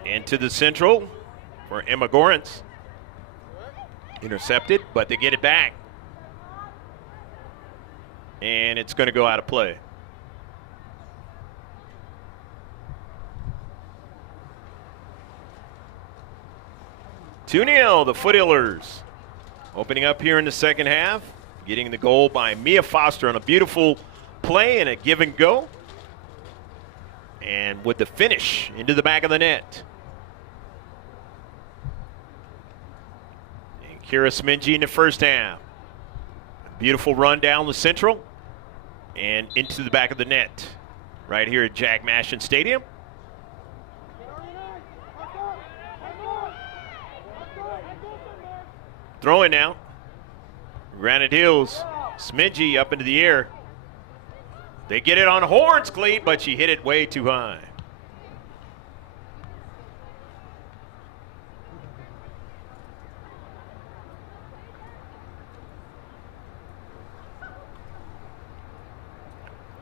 Into the central for Emma Gorentz. Intercepted, but they get it back. And it's going to go out of play. (2-0) the Foothillers. Opening up here in the second half. Getting the goal by Mia Foster on a beautiful play and a give and go. And with the finish into the back of the net. And Kira Smingy in the first half. A beautiful run down the central and into the back of the net. Right here at Jack Mashin Stadium. Throwing now. Granite Hills. Smidgy up into the air. They get it on Horns, Cleat, but she hit it way too high.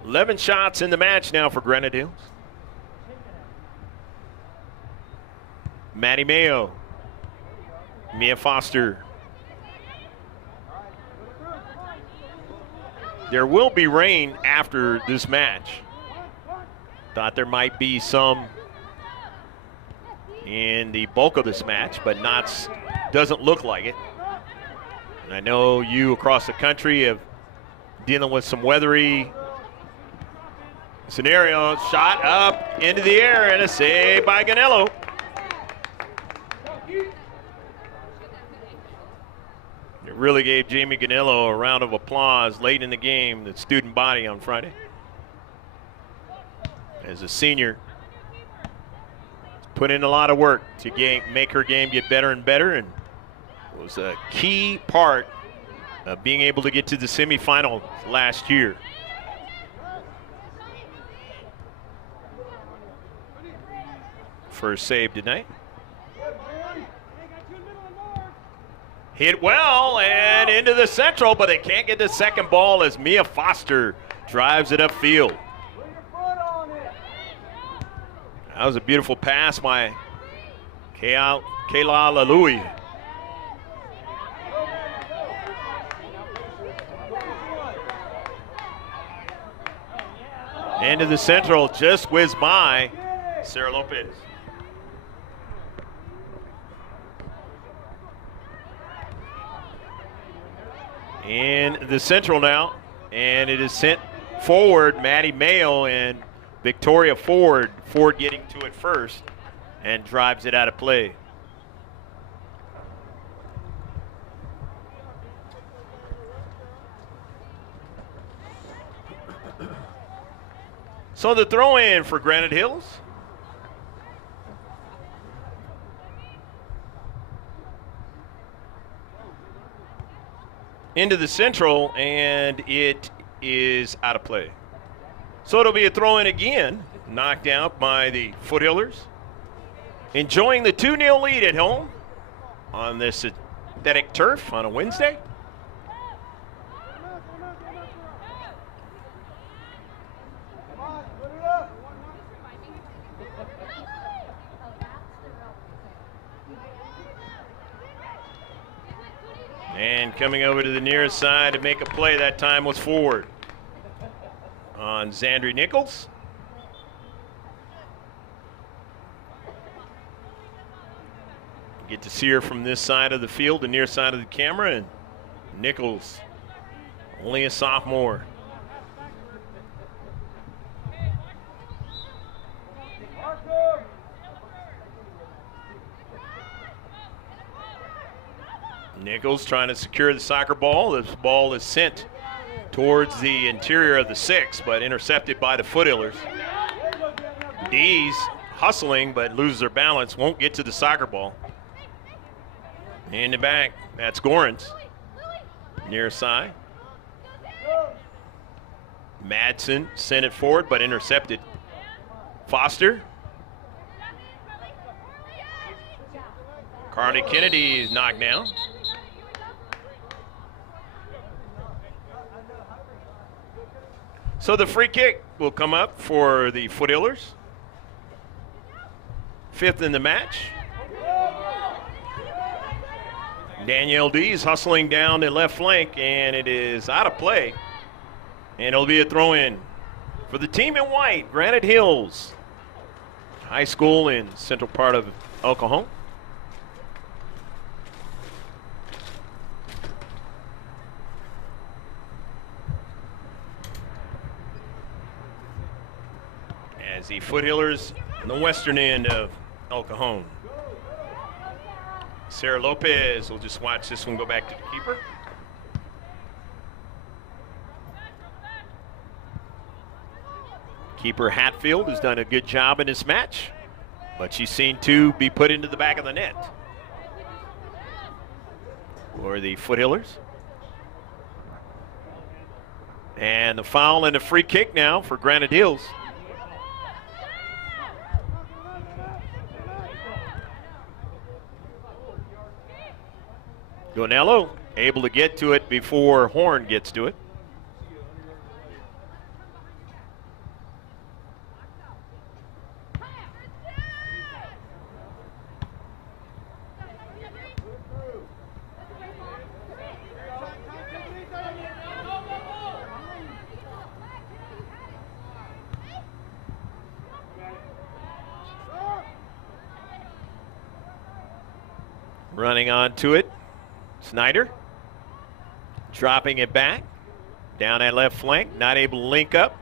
$11 shots in the match now for Granite Hills. Maddie Mayo. Mia Foster. There will be rain after this match. Thought there might be some in the bulk of this match, but doesn't look like it. And I know you across the country have dealing with some weathery scenario. Shot up into the air and a save by Ganello. It really gave Jamie Ganello a round of applause late in the game, the student body on Friday. As a senior, put in a lot of work to make her game get better and better, and was a key part of being able to get to the semifinal last year. First save tonight. Hit well and into the central, but they can't get the second ball as Mia Foster drives it upfield. That was a beautiful pass by Kayla Lalui. Into the central, just whizzed by Sarah Lopez. In the central now, and it is sent forward. Maddie Mayo and Victoria Ford. Ford getting to it first and drives it out of play. So the throw in for Granite Hills. Into the central, and it is out of play. So it'll be a throw in again, knocked out by the Foothillers. Enjoying the 2-0 lead at home on this synthetic turf on a Wednesday. And coming over to the near side to make a play that time was Ford on Zandri Nichols. Get to see her from this side of the field, the near side of the camera, and Nichols, only a sophomore. Nichols trying to secure the soccer ball. This ball is sent towards the interior of the 6, but intercepted by the Foothillers. D's hustling, but loses their balance, won't get to the soccer ball. In the back, that's Gorans. Near side. Madsen sent it forward, but intercepted. Foster. Carly Kennedy is knocked down. So the free kick will come up for the Foothillers. 5th in the match. Danielle D is hustling down the left flank, and it is out of play. And it'll be a throw in for the team in white, Granite Hills High School in central part of El Cajon. As the Foothillers on the western end of El Cajon. Sarah Lopez will just watch this one go back to the keeper. Keeper Hatfield has done a good job in this match, but she's seen to be put into the back of the net. for the Foothillers. And the foul and the free kick now for Granite Hills. Gonello able to get to it before Horn gets to it. Running onto it, Snyder dropping it back down that left flank, not able to link up.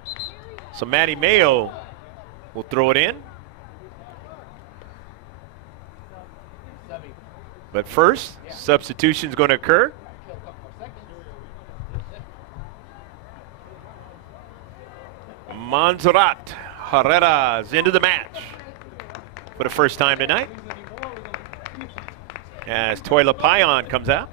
So Matty Mayo will throw it in. But first, substitution's going to occur. Montserrat Herrera is into the match for the first time tonight, as Toila Payan comes out.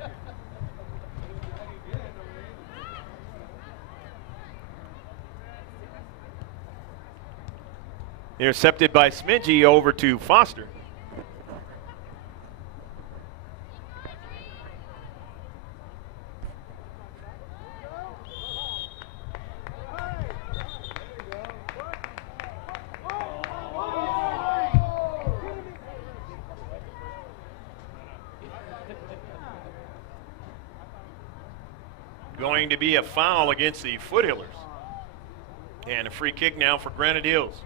Intercepted by Smidgey over to Foster. Going to be a foul against the Foothillers. And a free kick now for Granite Hills.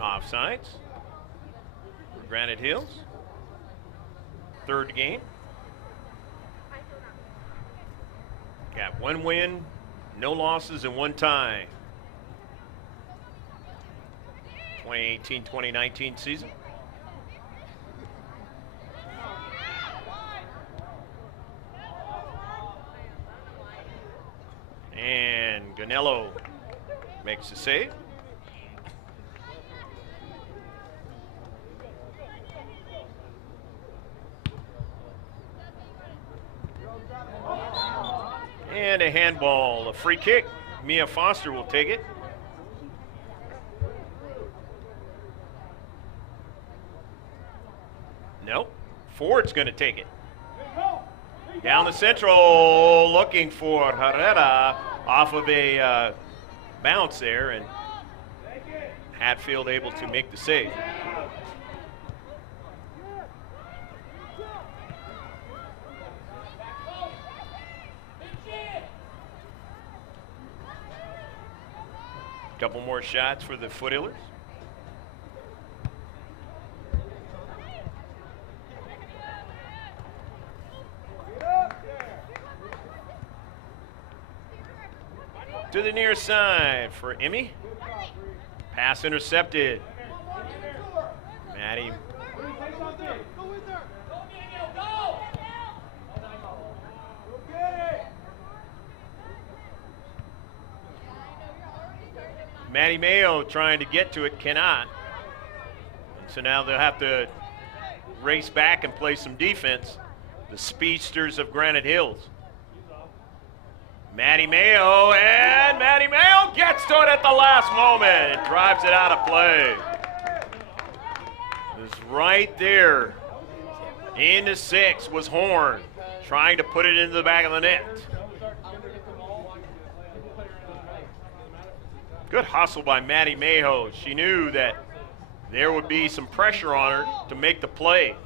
Offsides for Granite Hills. Third game. Got one win, no losses, and one tie. 2018-2019 season. And Ganello makes the save. And a handball, a free kick. Mia Foster will take it. Nope. Ford's going to take it. Down the central, looking for Herrera off of a bounce there, and Hatfield able to make the save. Couple more shots for the Foothillers. To the near side for Emmy. Pass intercepted. Maddie. Matty Mayo trying to get to it, cannot. So now they'll have to race back and play some defense. The speedsters of Granite Hills. Matty Mayo, and Matty Mayo gets to it at the last moment and drives it out of play. It was right there. Into 6 was Horn, trying to put it into the back of the net. Good hustle by Matty Mayo. She knew that there would be some pressure on her to make the play,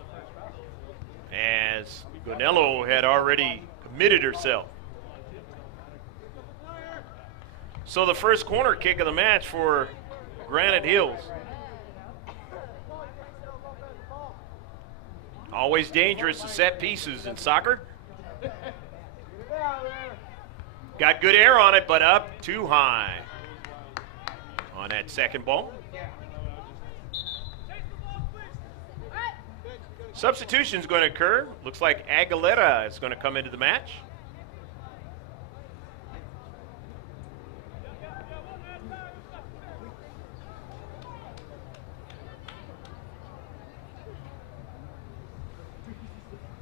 as Gonello had already committed herself. So the first corner kick of the match for Granite Hills. Always dangerous to set pieces in soccer. Got good air on it, but up too high on that second ball. Substitution's going to occur. Looks like Aguilera is going to come into the match.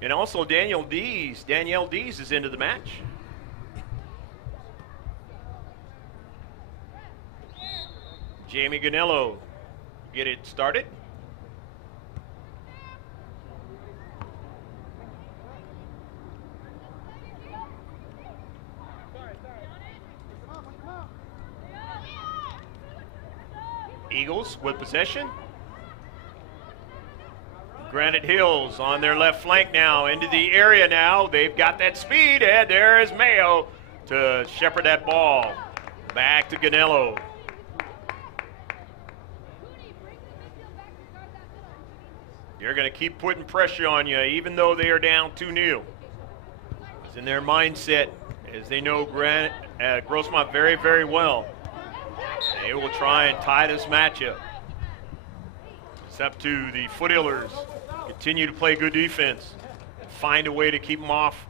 And also Danielle Dees is into the match. Jamie Ganello get it started. Eagles with possession. Granite Hills on their left flank now, into the area now. They've got that speed, and there is Mayo to shepherd that ball. Back to Ganello. They're going to keep putting pressure on you, even though they are down 2-0. It's in their mindset, as they know Grossmont very, very well. They will try and tie this matchup. It's up to the Foothillers. Continue to play good defense. Find a way to keep them off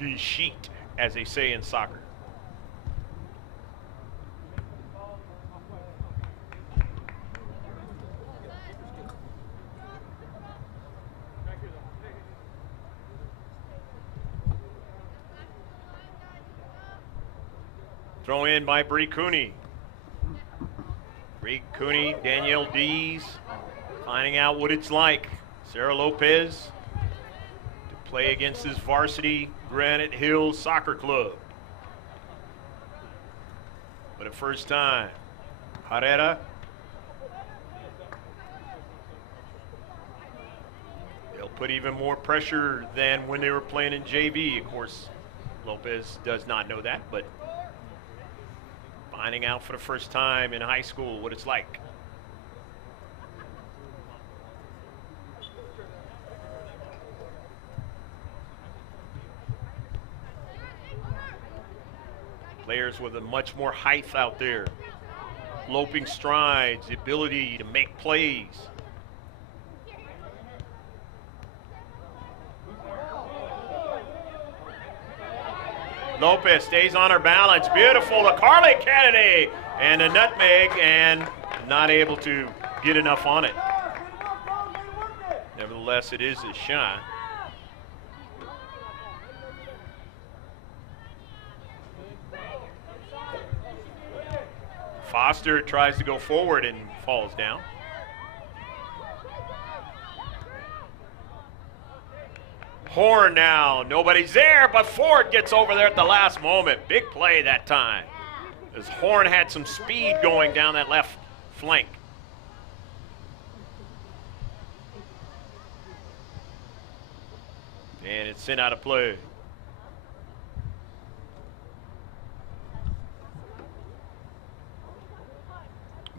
the sheet, as they say in soccer. Throw in by Bree Cooney. Bree Cooney, Danielle Dees, finding out what it's like. Sarah Lopez to play against this Varsity Granite Hills Soccer Club. For the first time, Herrera. They'll put even more pressure than when they were playing in JV. Of course, Lopez does not know that, but finding out for the first time in high school what it's like. Players with a much more height out there. Loping strides, the ability to make plays. Lopez stays on her balance. Beautiful to Carly Kennedy. And a nutmeg, and not able to get enough on it. Nevertheless, it is a shot. Foster tries to go forward and falls down. Horn now, nobody's there, but Ford gets over there at the last moment. Big play that time, as Horn had some speed going down that left flank. And it's sent out of play.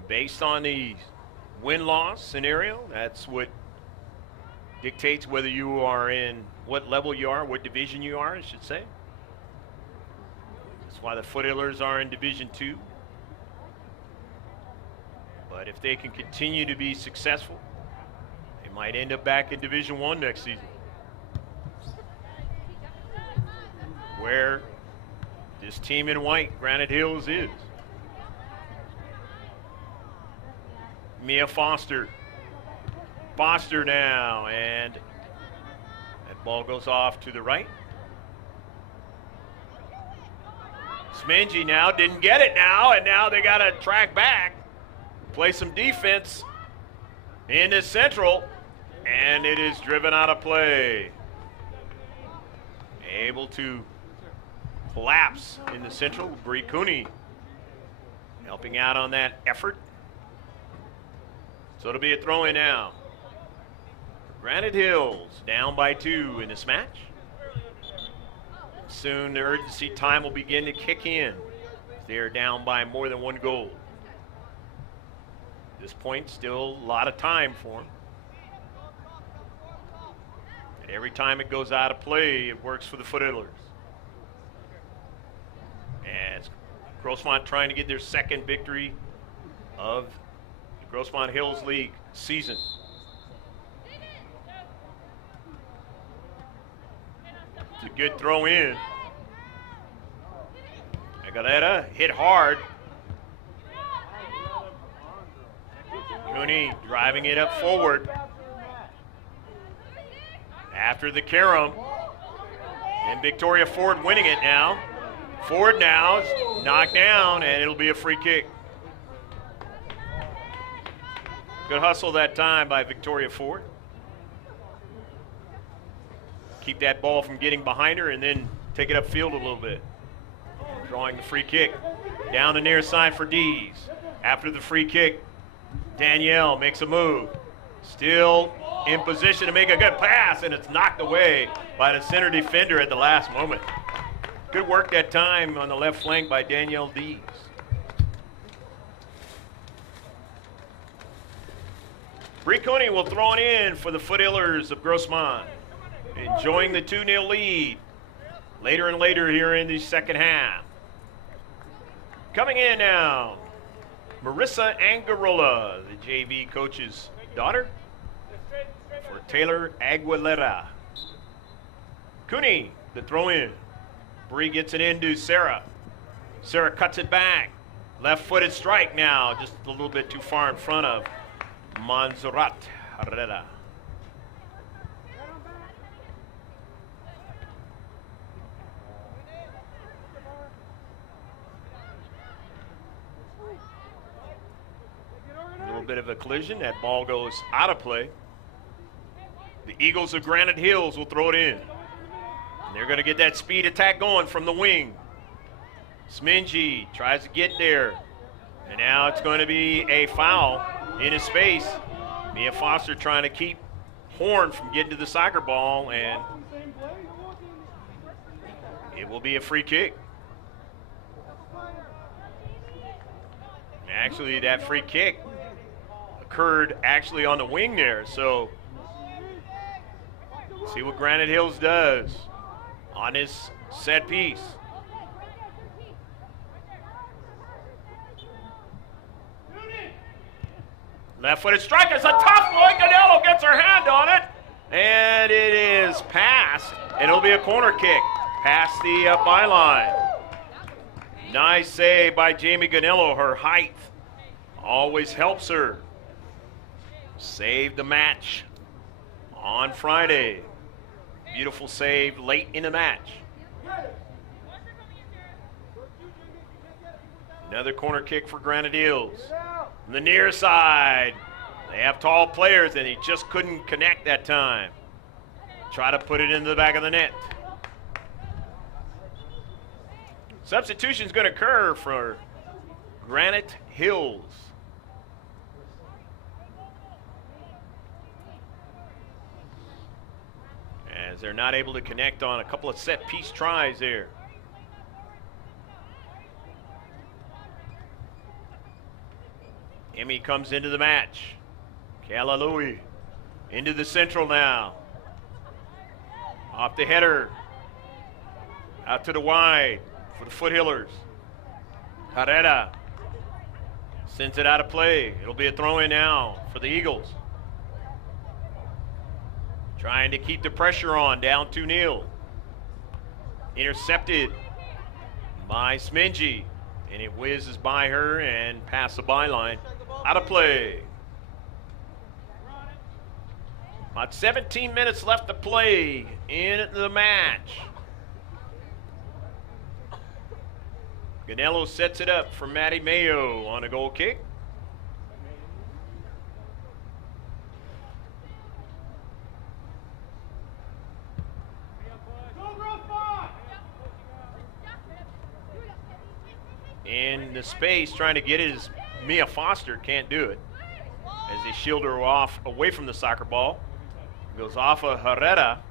Based on the win-loss scenario, that's what dictates whether you are in, what level you are, what division you are, I should say. That's why the Foothillers are in Division 2. But if they can continue to be successful, they might end up back in Division 1 next season, where this team in white, Granite Hills, is. Mia Foster. Foster now, and that ball goes off to the right. Smingy now didn't get it now, and now they got to track back, play some defense into central, and it is driven out of play. Able to collapse in the central. Bree Cooney helping out on that effort. So it'll be a throw-in now. Granite Hills down by 2 in this match. Soon the urgency time will begin to kick in. They are down by more than 1 goal. At this point, still a lot of time for them. And every time it goes out of play, it works for the Foothillers. As Grossmont trying to get their second victory of the Grossmont Hills League season. It's a good throw in. Aguilera hit hard. Cooney driving it up forward. after the carom. And Victoria Ford winning it now. Ford now is knocked down, and it'll be a free kick. Good hustle that time by Victoria Ford. Keep that ball from getting behind her and then take it upfield a little bit. Drawing the free kick. Down the near side for Dees. After the free kick, Danielle makes a move. Still in position to make a good pass, and it's knocked away by the center defender at the last moment. Good work that time on the left flank by Danielle Dees. Bree Cooney will throw it in for the Foothillers of Grossmont. Enjoying the 2-0 lead later and later here in the second half. Coming in now, Marissa Angarola, the JV coach's daughter, for Taylor Aguilera. Cooney, the throw in. Bree gets it into Sarah. Sarah cuts it back. Left-footed strike now, just a little bit too far in front of Montserrat Herrera. A little bit of a collision. That ball goes out of play. The Eagles of Granite Hills will throw it in. And they're going to get that speed attack going from the wing. Smingy tries to get there. And now it's going to be a foul in his space. Mia Foster trying to keep Horn from getting to the soccer ball, and it will be a free kick. Actually, that free kick occurred actually on the wing there, so see what Granite Hills does on this set piece. Left-footed strike. It's a tough one. Ganello gets her hand on it, and it is passed. It'll be a corner kick past the byline. Nice save by Jamie Ganello. Her height always helps her. Saved the match on Friday. Beautiful save late in the match. Another corner kick for Granite Hills. On the near side, they have tall players, and he just couldn't connect that time. Try to put it into the back of the net. Substitution's going to occur for Granite Hills. As they're not able to connect on a couple of set-piece tries there. Emmy comes into the match. Kalalui into the central now. Off the header. Out to the wide for the Foothillers. Herrera sends it out of play. It'll be a throw-in now for the Eagles. Trying to keep the pressure on, down 2-0. Intercepted by Smingy, and it whizzes by her and past the byline. Out of play. About 17 minutes left to play in the match. Ganello sets it up for Maddie Mayo on a goal kick. In the space, trying to get it is Mia Foster, can't do it. As they shield her off away from the soccer ball. Goes off of Herrera,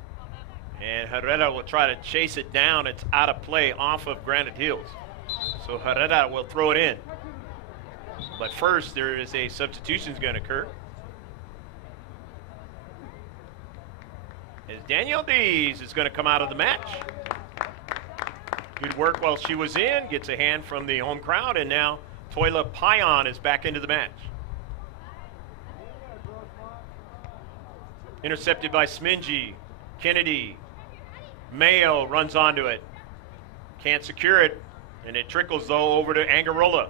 and Herrera will try to chase it down. It's out of play off of Granite Hills. So Herrera will throw it in. But first, there is a substitution going to occur. As Danielle Dees is going to come out of the match. Good work while she was in, gets a hand from the home crowd, and now Toila Payan is back into the match. Intercepted by Smingy. Kennedy. Mayo runs onto it. Can't secure it, and it trickles, though, over to Angarola.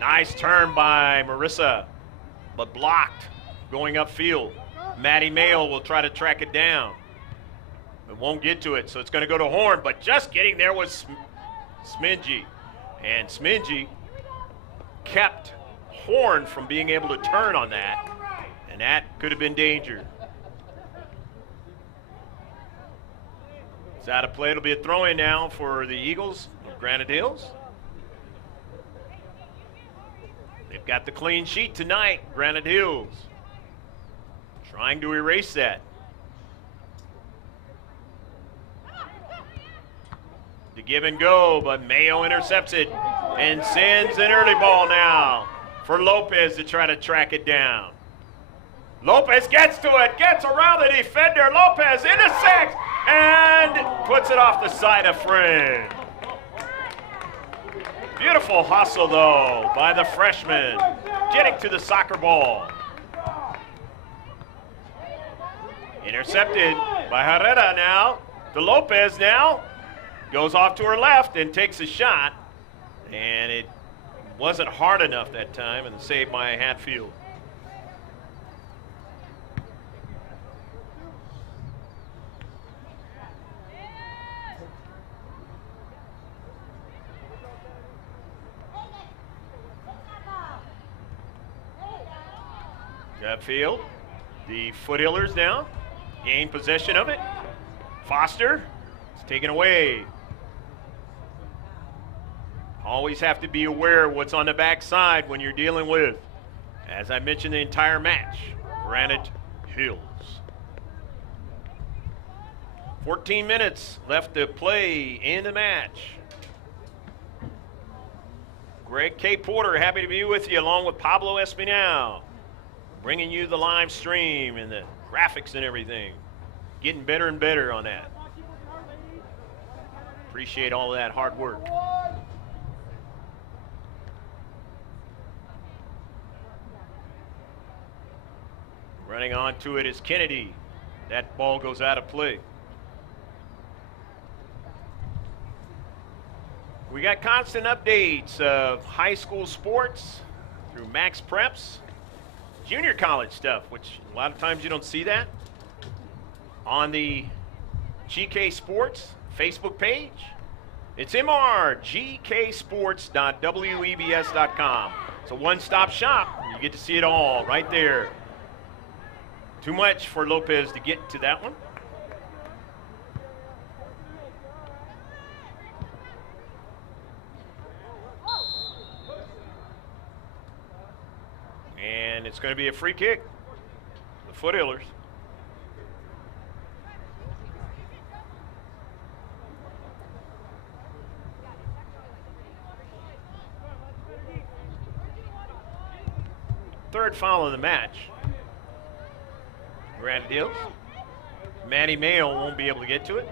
Nice turn by Marissa, but blocked going upfield. Maddie Mayo will try to track it down. It won't get to it, so it's going to go to Horn, but just getting there was Smingy. And Smingy kept Horn from being able to turn on that, and that could have been danger. It's out of play. It'll be a throw-in now for the Eagles of Granite Hills. They've got the clean sheet tonight, Granite Hills. Trying to erase that. The give and go, but Mayo intercepts it and sends an early ball now for Lopez to try to track it down. Lopez gets to it, gets around the defender. Lopez intersects and puts it off the side of Friend. Beautiful hustle, though, by the freshman, getting to the soccer ball. Intercepted by Herrera now. To Lopez now. Goes off to her left and takes a shot. And it wasn't hard enough that time, and saved by Hatfield. Hatfield, the Foothillers now gain possession of it. Foster is taken away. Always have to be aware of what's on the backside when you're dealing with, as I mentioned, the entire match, Granite Hills. 14 minutes left to play in the match. Greg K. Porter, happy to be with you, along with Pablo Espinal, bringing you the live stream and the graphics and everything. Getting better and better on that. Appreciate all of that hard work. Running onto it is Kennedy. That ball goes out of play. We got constant updates of high school sports through Max Preps. Junior college stuff, which a lot of times you don't see that on the GK Sports Facebook page. It's mrgksports.webs.com. It's a one-stop shop. You get to see it all right there. Too much for Lopez to get to that one. And it's going to be a free kick. The Foothillers. Third foul of the match. Granite Hills. Maddie Mayo won't be able to get to it.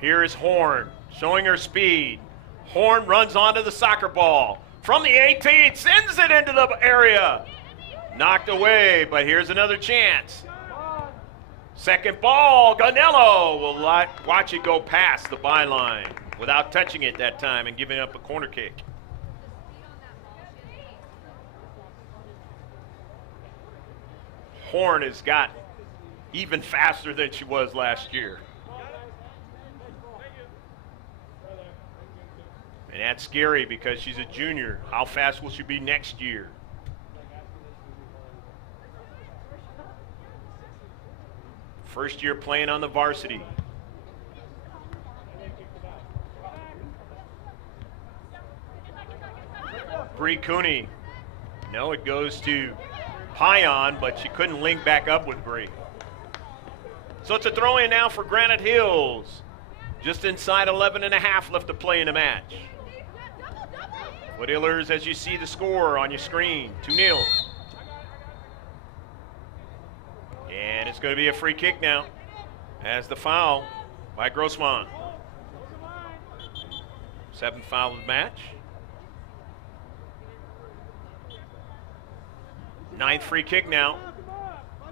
Here is Horn, showing her speed. Horn runs onto the soccer ball. From the 18, sends it into the area. Knocked away, but here's another chance. Second ball, Ganello will watch it go past the byline without touching it that time and giving up a corner kick. Horn has got even faster than she was last year. And that's scary because she's a junior. How fast will she be next year? First year playing on the varsity. Bree Cooney. No, it goes to Pion, but she couldn't link back up with Bree. So it's a throw-in now for Granite Hills. Just inside 11 and a half left to play in the match. Foothillers, as you see the score on your screen, 2-0. And it's going to be a free kick now as the foul by Grossmont. Seventh foul of the match. Ninth free kick now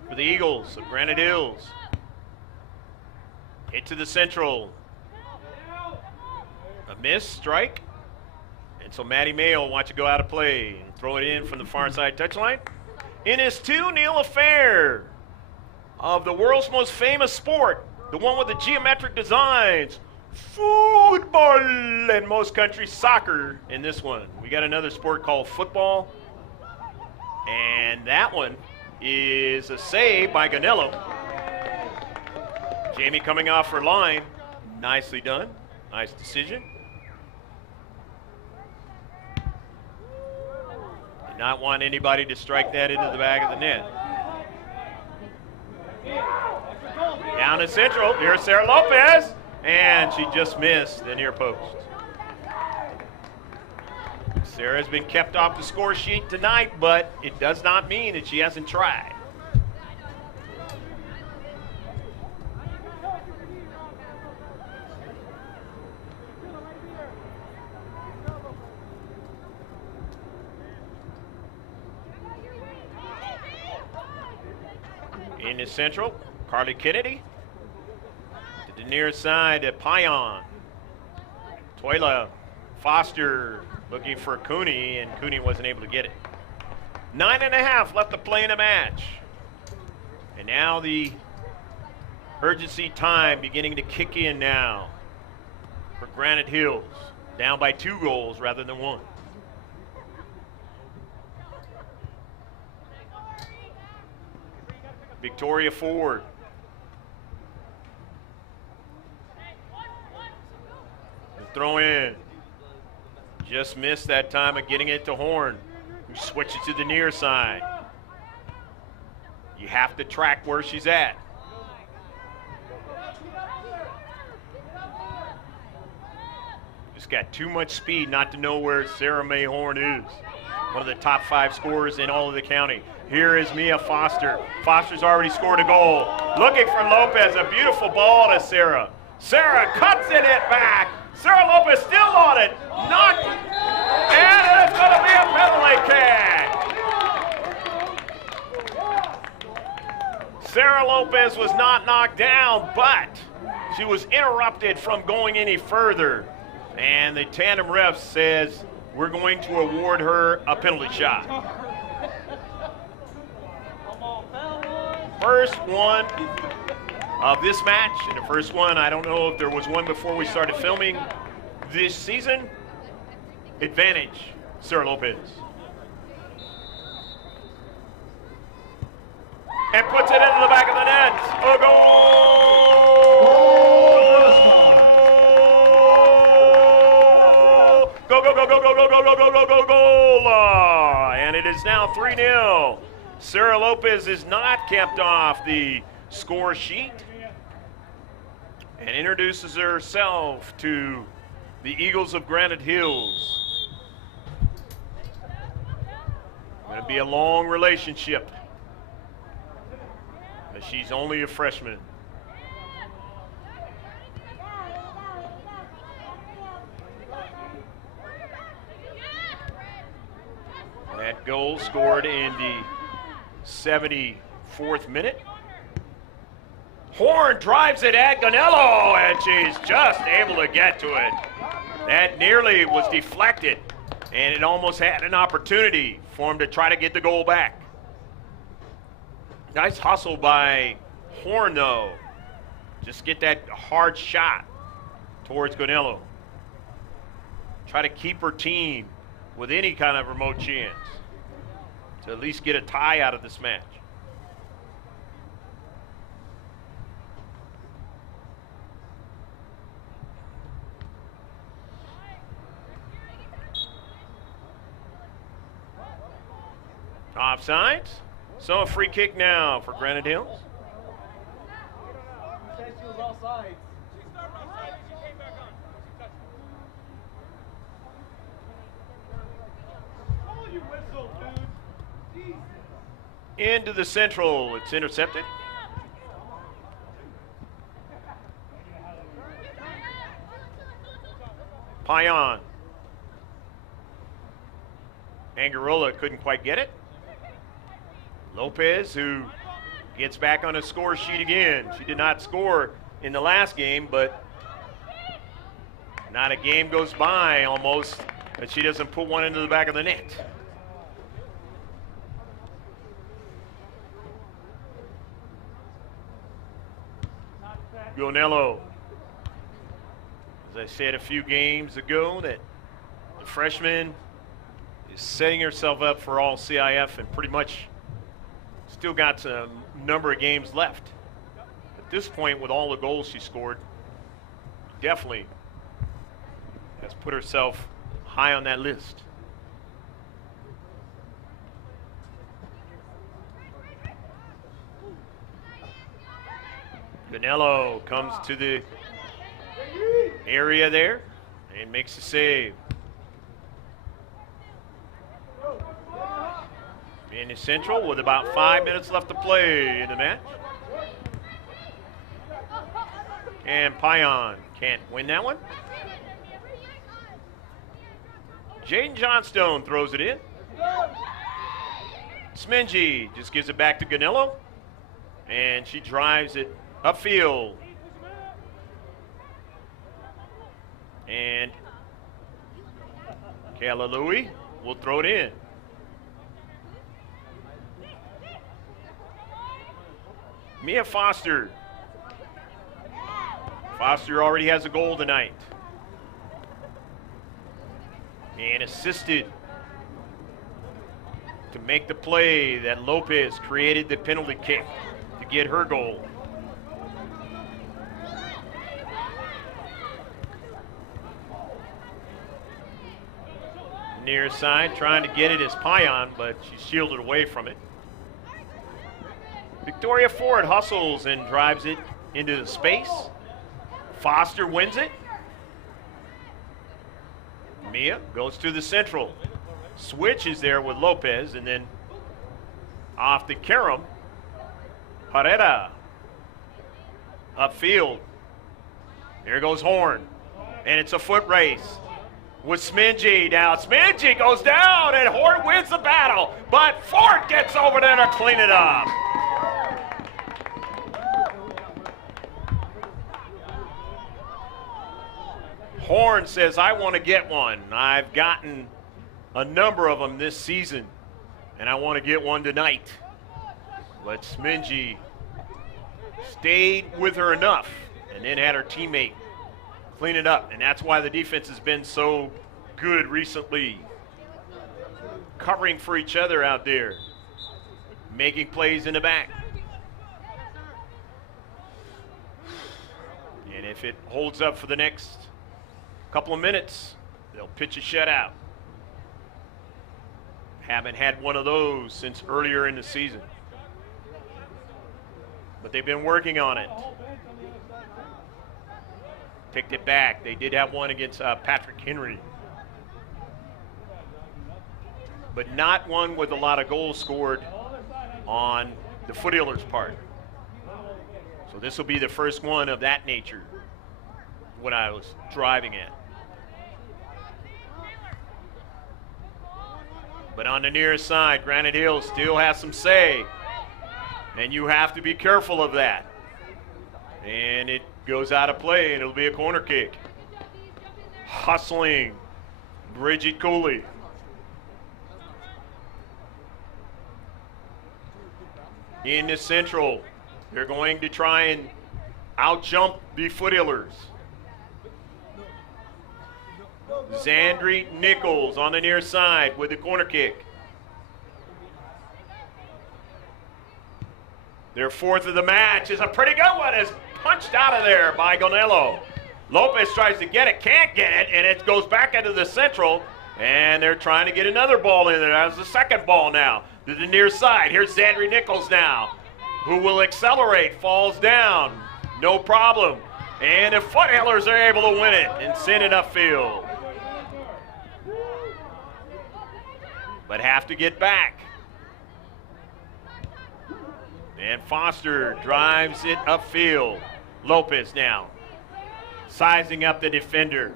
for the Eagles of Granite Hills. Hit to the central. A miss, strike. And so Maddie Mayo will watch it go out of play and throw it in from the far side touchline. in his 2-0 affair of the world's most famous sport, the one with the geometric designs, football, in most countries, soccer in this one. We got another sport called football, and that one is a save by Ganello. Jamie coming off her line. Nicely done. Nice decision. Did not want anybody to strike that into the back of the net. Down to central. Here's Sarah Lopez. And she just missed the near post. Sarah's been kept off the score sheet tonight, but it does not mean that she hasn't tried. In the central, Carly Kennedy. To the near side at Payan. Toila, Foster looking for Cooney, and Cooney wasn't able to get it. 9.5 left to play in a match. And now the urgency time beginning to kick in now for Granite Hills. Down by 2 goals rather than 1. Victoria Ford. The throw in. Just missed that time of getting it to Horn, who switches to the near side. You have to track where she's at. Just got too much speed not to know where Sarah May Horn is. One of the top 5 scorers in all of the county. Here is Mia Foster. Foster's already scored a goal. Looking for Lopez, a beautiful ball to Sarah. Sarah cuts it back. Sarah Lopez still on it. Knocked. And it's going to be a penalty kick. Sarah Lopez was not knocked down, but she was interrupted from going any further. And the tandem ref says we're going to award her a penalty shot. First one of this match, and the first one, I don't know if there was one before we started filming this season. Advantage, Sarah Lopez. And puts it into the back of the net. A goal! Go, go, go, go, go, go, go, go, go, go, go, goal! And it is now 3-0. Sarah Lopez is not kept off the score sheet and introduces herself to the Eagles of Granite Hills. Going to be a long relationship, but she's only a freshman. That goal scored in the 74th minute. Horn drives it at Ganello, and she's just able to get to it. That nearly was deflected, and it almost had an opportunity for him to try to get the goal back. Nice hustle by Horn, though. Just get that hard shot towards Ganello. Try to keep her team with any kind of remote chance to at least get a tie out of this match. Offsides. So a free kick now for Granite Hills. Into the central, it's intercepted. Payan. Angarola couldn't quite get it. Lopez, who gets back on the score sheet again. She did not score in the last game, but not a game goes by almost that she doesn't put one into the back of the net. Gonello. As I said a few games ago, that the freshman is setting herself up for all C.I.F. and pretty much still got a number of games left. At this point, with all the goals she scored, definitely has put herself high on that list. Gonello comes to the area there and makes a save. In the Central with about 5 minutes left to play in the match. And Payan can't win that one. Jaden Johnstone throws it in. Smingy just gives it back to Gonello. And she drives it upfield. And Kayla Louie will throw it in. Mia Foster. Foster already has a goal tonight. And assisted to make the play that Lopez created the penalty kick to get her goal. Near side, trying to get it is Payan, but she's shielded away from it. Victoria Ford hustles and drives it into the space. Foster wins it. Mia goes to the Central. Switch is there with Lopez, and then off to Karam. Herrera. Upfield. There goes Horn. And it's a foot race with Smingy down. Smingy goes down, and Horn wins the battle. But Ford gets over there to clean it up. Horn says, I want to get one. I've gotten a number of them this season, and I want to get one tonight. But Smingy stayed with her enough and then had her teammate clean it up, and that's why the defense has been so good recently. Covering for each other out there, making plays in the back. And if it holds up for the next couple of minutes, they'll pitch a shutout. Haven't had one of those since earlier in the season, but they've been working on it. Picked it back. They did have one against Patrick Henry, but not one with a lot of goals scored on the Foothillers' part. So this will be the first one of that nature, what I was driving at. But on the near side, Granite Hills still has some say, and you have to be careful of that. And it goes out of play, and it'll be a corner kick. Hustling, Bridget Cooley. In the Central, they're going to try and out-jump the Foothillers. Zandri Nichols on the near side with the corner kick. Their fourth of the match is a pretty good one. It's punched out of there by Gonello. Lopez tries to get it, can't get it, and it goes back into the Central, and they're trying to get another ball in there. That's the second ball now to the near side. Here's Zandri Nichols now, who will accelerate, falls down, no problem. And the Foothillers are able to win it and send it upfield. But have to get back. And Foster drives it upfield. Lopez now sizing up the defender.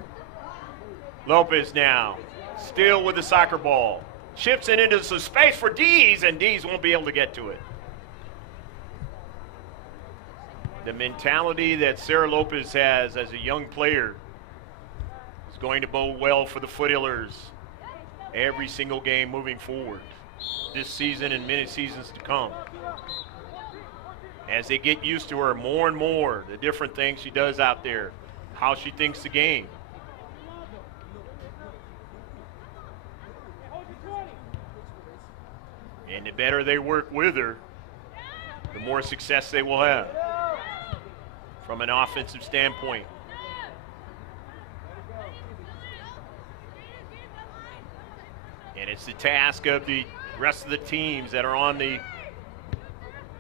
Lopez now still with the soccer ball. Chips it into some space for Dees, and Dees won't be able to get to it. The mentality that Sarah Lopez has as a young player is going to bode well for the Foothillers every single game moving forward this season and many seasons to come. as they get used to her more and more, the different things she does out there, how she thinks the game. And the better they work with her, the more success they will have from an offensive standpoint. And it's the task of the rest of the teams that are on the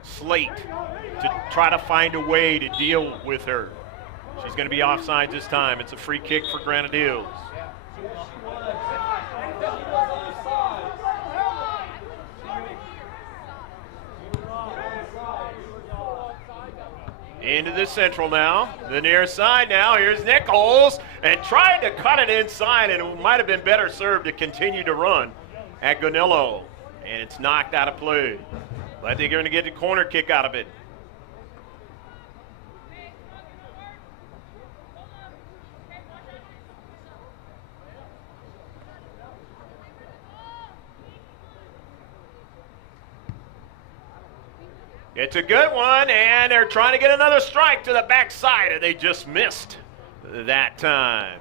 slate to try to find a way to deal with her. She's going to be offsides this time. It's a free kick for Granite Hills. Into the central now, the near side now. Here's Nichols, and trying to cut it inside, and it might have been better served to continue to run at Gonillo. And it's knocked out of play. But they're going to get the corner kick out of it. It's a good one, and they're trying to get another strike to the backside, and they just missed that time.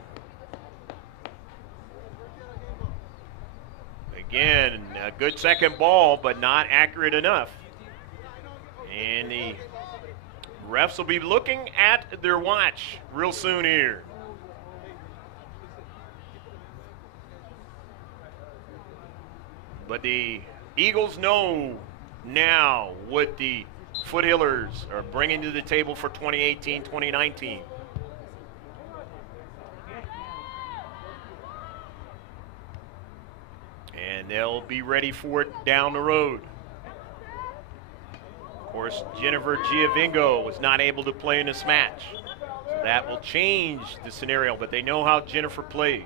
Again, a good second ball, but not accurate enough. And the refs will be looking at their watch real soon here. But the Eagles know now what the Foothillers are bringing to the table for 2018-2019. And they'll be ready for it down the road. Of course, Jennifer Giovingo was not able to play in this match. So that will change the scenario, but they know how Jennifer plays.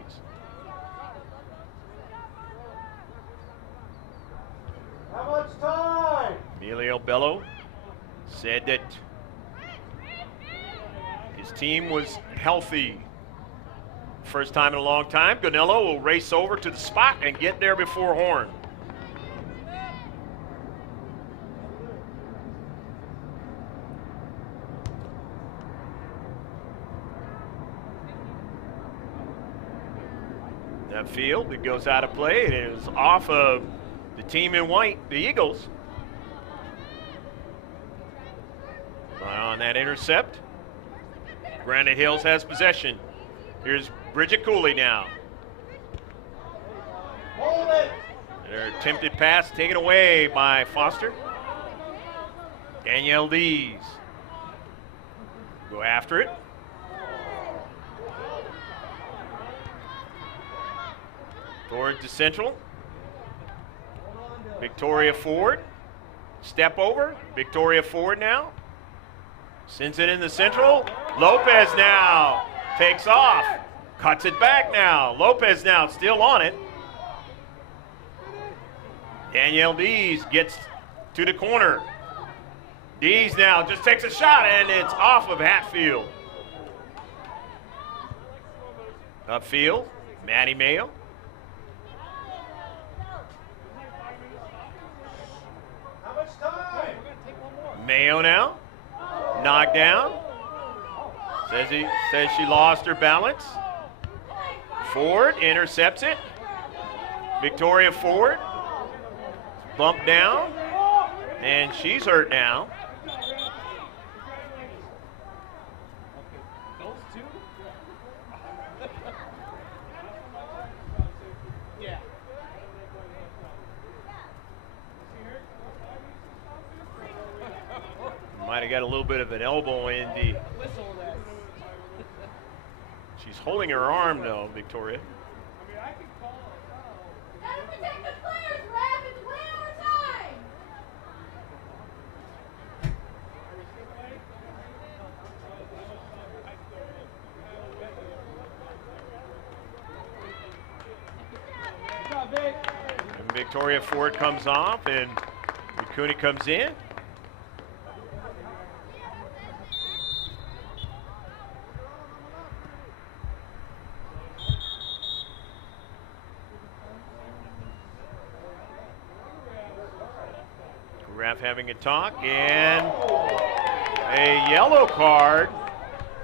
How much time? Emilio Bello said that his team was healthy. First time in a long time. Gonillo will race over to the spot and get there before Horn. That field, it goes out of play. It is off of the team in white, the Eagles. But on that intercept, Granite Hills has possession. Here's Bridget Cooley now. Hold it. Their attempted pass taken away by Foster. Danielle Dees. Go after it. Towards the central. Victoria Ford. Step over. Victoria Ford now. Sends it in the central. Lopez now takes off. Cuts it back now. Lopez now still on it. Danielle Dees gets to the corner. Dees now just takes a shot, and it's off of Hatfield. Upfield, Maddie Mayo. How much time? Mayo now, knocked down. Says she lost her balance. Ford intercepts it. Victoria Ford bumped down, and she's hurt now. Might have got a little bit of an elbow in the. She's holding her arm though, Victoria. Gotta protect the players, Rev. It's way over time. And Victoria Ford comes off, and Cooney comes in. Ref having a talk, and a yellow card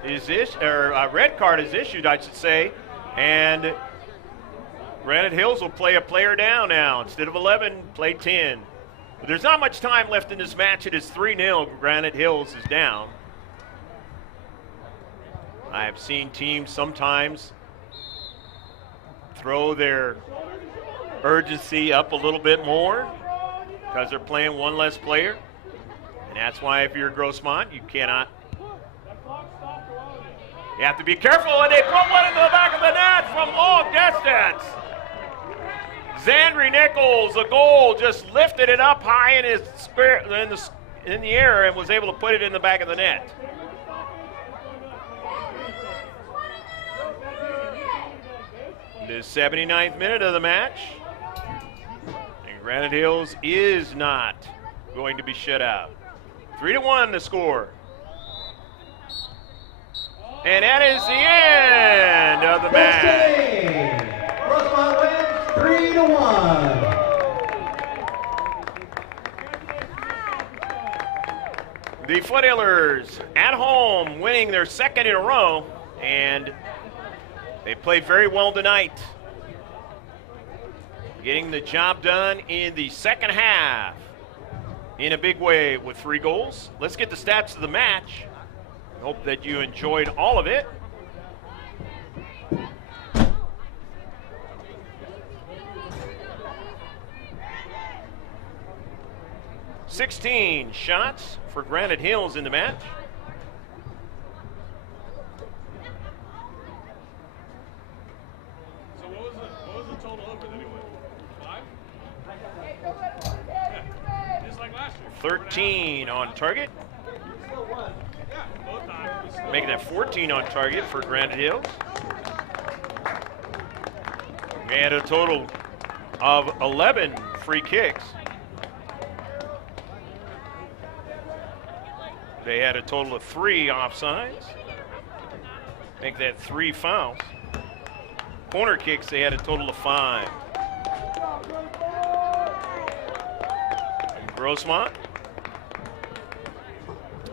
is issued, or a red card is issued, I should say, and Granite Hills will play a player down now. Instead of 11, play 10. But there's not much time left in this match. It is 3-0. Granite Hills is down. I have seen teams sometimes throw their urgency up a little bit more because they're playing one less player. And that's why if you're Grossmont, you cannot. You have to be careful, and they put one into the back of the net from long distance. Zandri Nichols, a goal, just lifted it up high in his in the air and was able to put it in the back of the net. The 79th minute of the match. And Granite Hills is not going to be shut out. 3-1 the score. And that is the end of the match. Grossmont wins 3-1. The Foothillers at home winning their second in a row, and they played very well tonight, getting the job done in the second half in a big way with 3 goals. Let's get the stats of the match. Hope that you enjoyed all of it. "16 shots for Granite Hills in the match. So what was the total open anyway? 5? Just like last year. 13 on target. Yeah, both times. Making that 14 on target for Granite Hills. We had a total of 11 free kicks. They had a total of 3 offsides. Make that 3 fouls. Corner kicks, they had a total of 5. And Grossmont.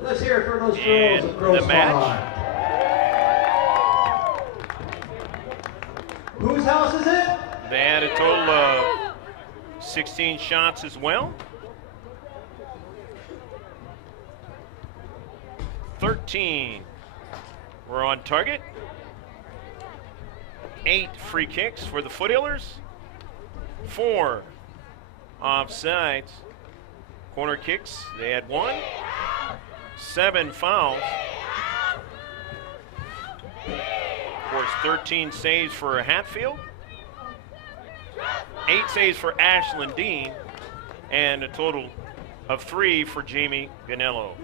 Let's hear it for those And girls of the Grossmont. match. Whose house is it? They had a total of 16 shots as well. 13 were on target. 8 free kicks for the Foothillers. 4 offsides. Corner kicks, they had 1. 7 fouls. Of course, 13 saves for Hatfield. 8 saves for Ashlyn Dean. And a total of 3 for Jamie Ganello.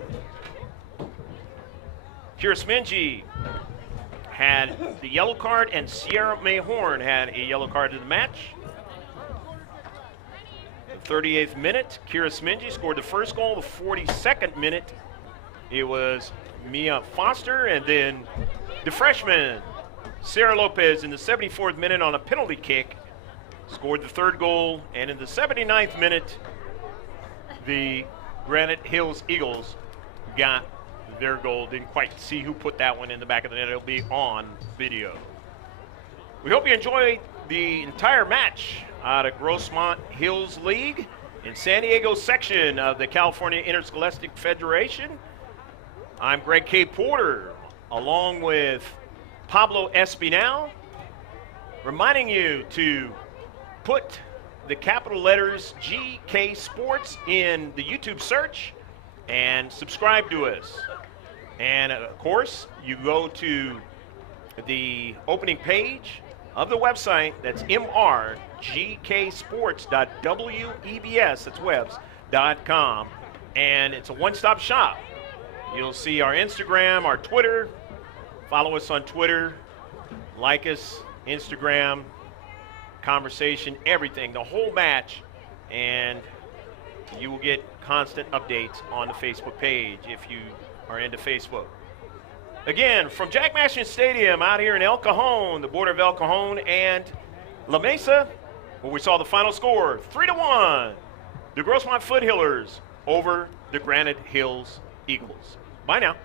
Kira Smingy had the yellow card, and Sierra Mayhorn had a yellow card in the match. The 38th minute, Kira Smingy scored the first goal. The 42nd minute, it was Mia Foster, and then the freshman, Sarah Lopez, in the 74th minute on a penalty kick, scored the 3rd goal. And in the 79th minute, the Granite Hills Eagles got their goal. Didn't quite see who put that one in the back of the net. It'll be on video. We hope you enjoyed the entire match out of Grossmont Hills League in San Diego section of the California Interscholastic Federation. I'm Greg K. Porter, along with Pablo Espinal, reminding you to put the capital letters GK Sports in the YouTube search and subscribe to us. And of course, you go to the opening page of the website. That's mrgksports.webs, that's webs.com. And it's a one-stop shop. You'll see our Instagram, our Twitter. Follow us on Twitter. Like us, Instagram, conversation, everything, the whole match. And you will get constant updates on the Facebook page if you are into Facebook. Again, from Jack Mashing Stadium out here in El Cajon, the border of El Cajon and La Mesa, where we saw the final score, 3-1. The Grossmont Foothillers over the Granite Hills Eagles. Bye now.